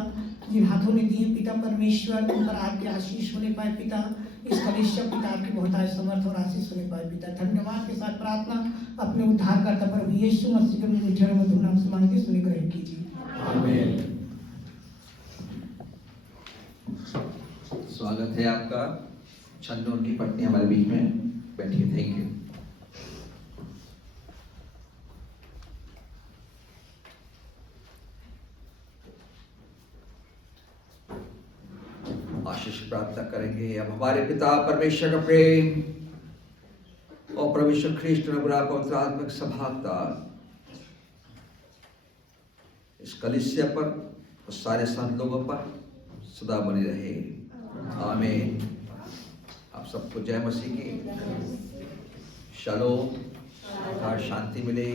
जिन हाथों ने दिए पिता परमेश्वर उन पर आपके आशीष होने पाए पिता। इस कलीसिया पिता आपके बहुत समर्थ और आशीष होने पाए पिता। धन्यवाद के साथ प्रार्थना अपने उद्धारकर्ता प्रभु यीशु मसीह के मीठे और मधुर नाम से मांगते सुने ग्रहण कीजिए, आमीन। स्वागत है आपका। छन्नू उनकी पत्नी हमारे बीच में बैठी है। Thank you. आशीष प्रार्थना करेंगे। अब हमारे पिता परमेश्वर का प्रेम और परमेश्वर ख्रीष्ट अनुग्रह पवित्र आत्मिक सभागता इस कलीसिया पर और सारे संत लोगों पर सदा बनी रहे। आमीन। आप सबको जय मसीह की शालोम, शांति मिले।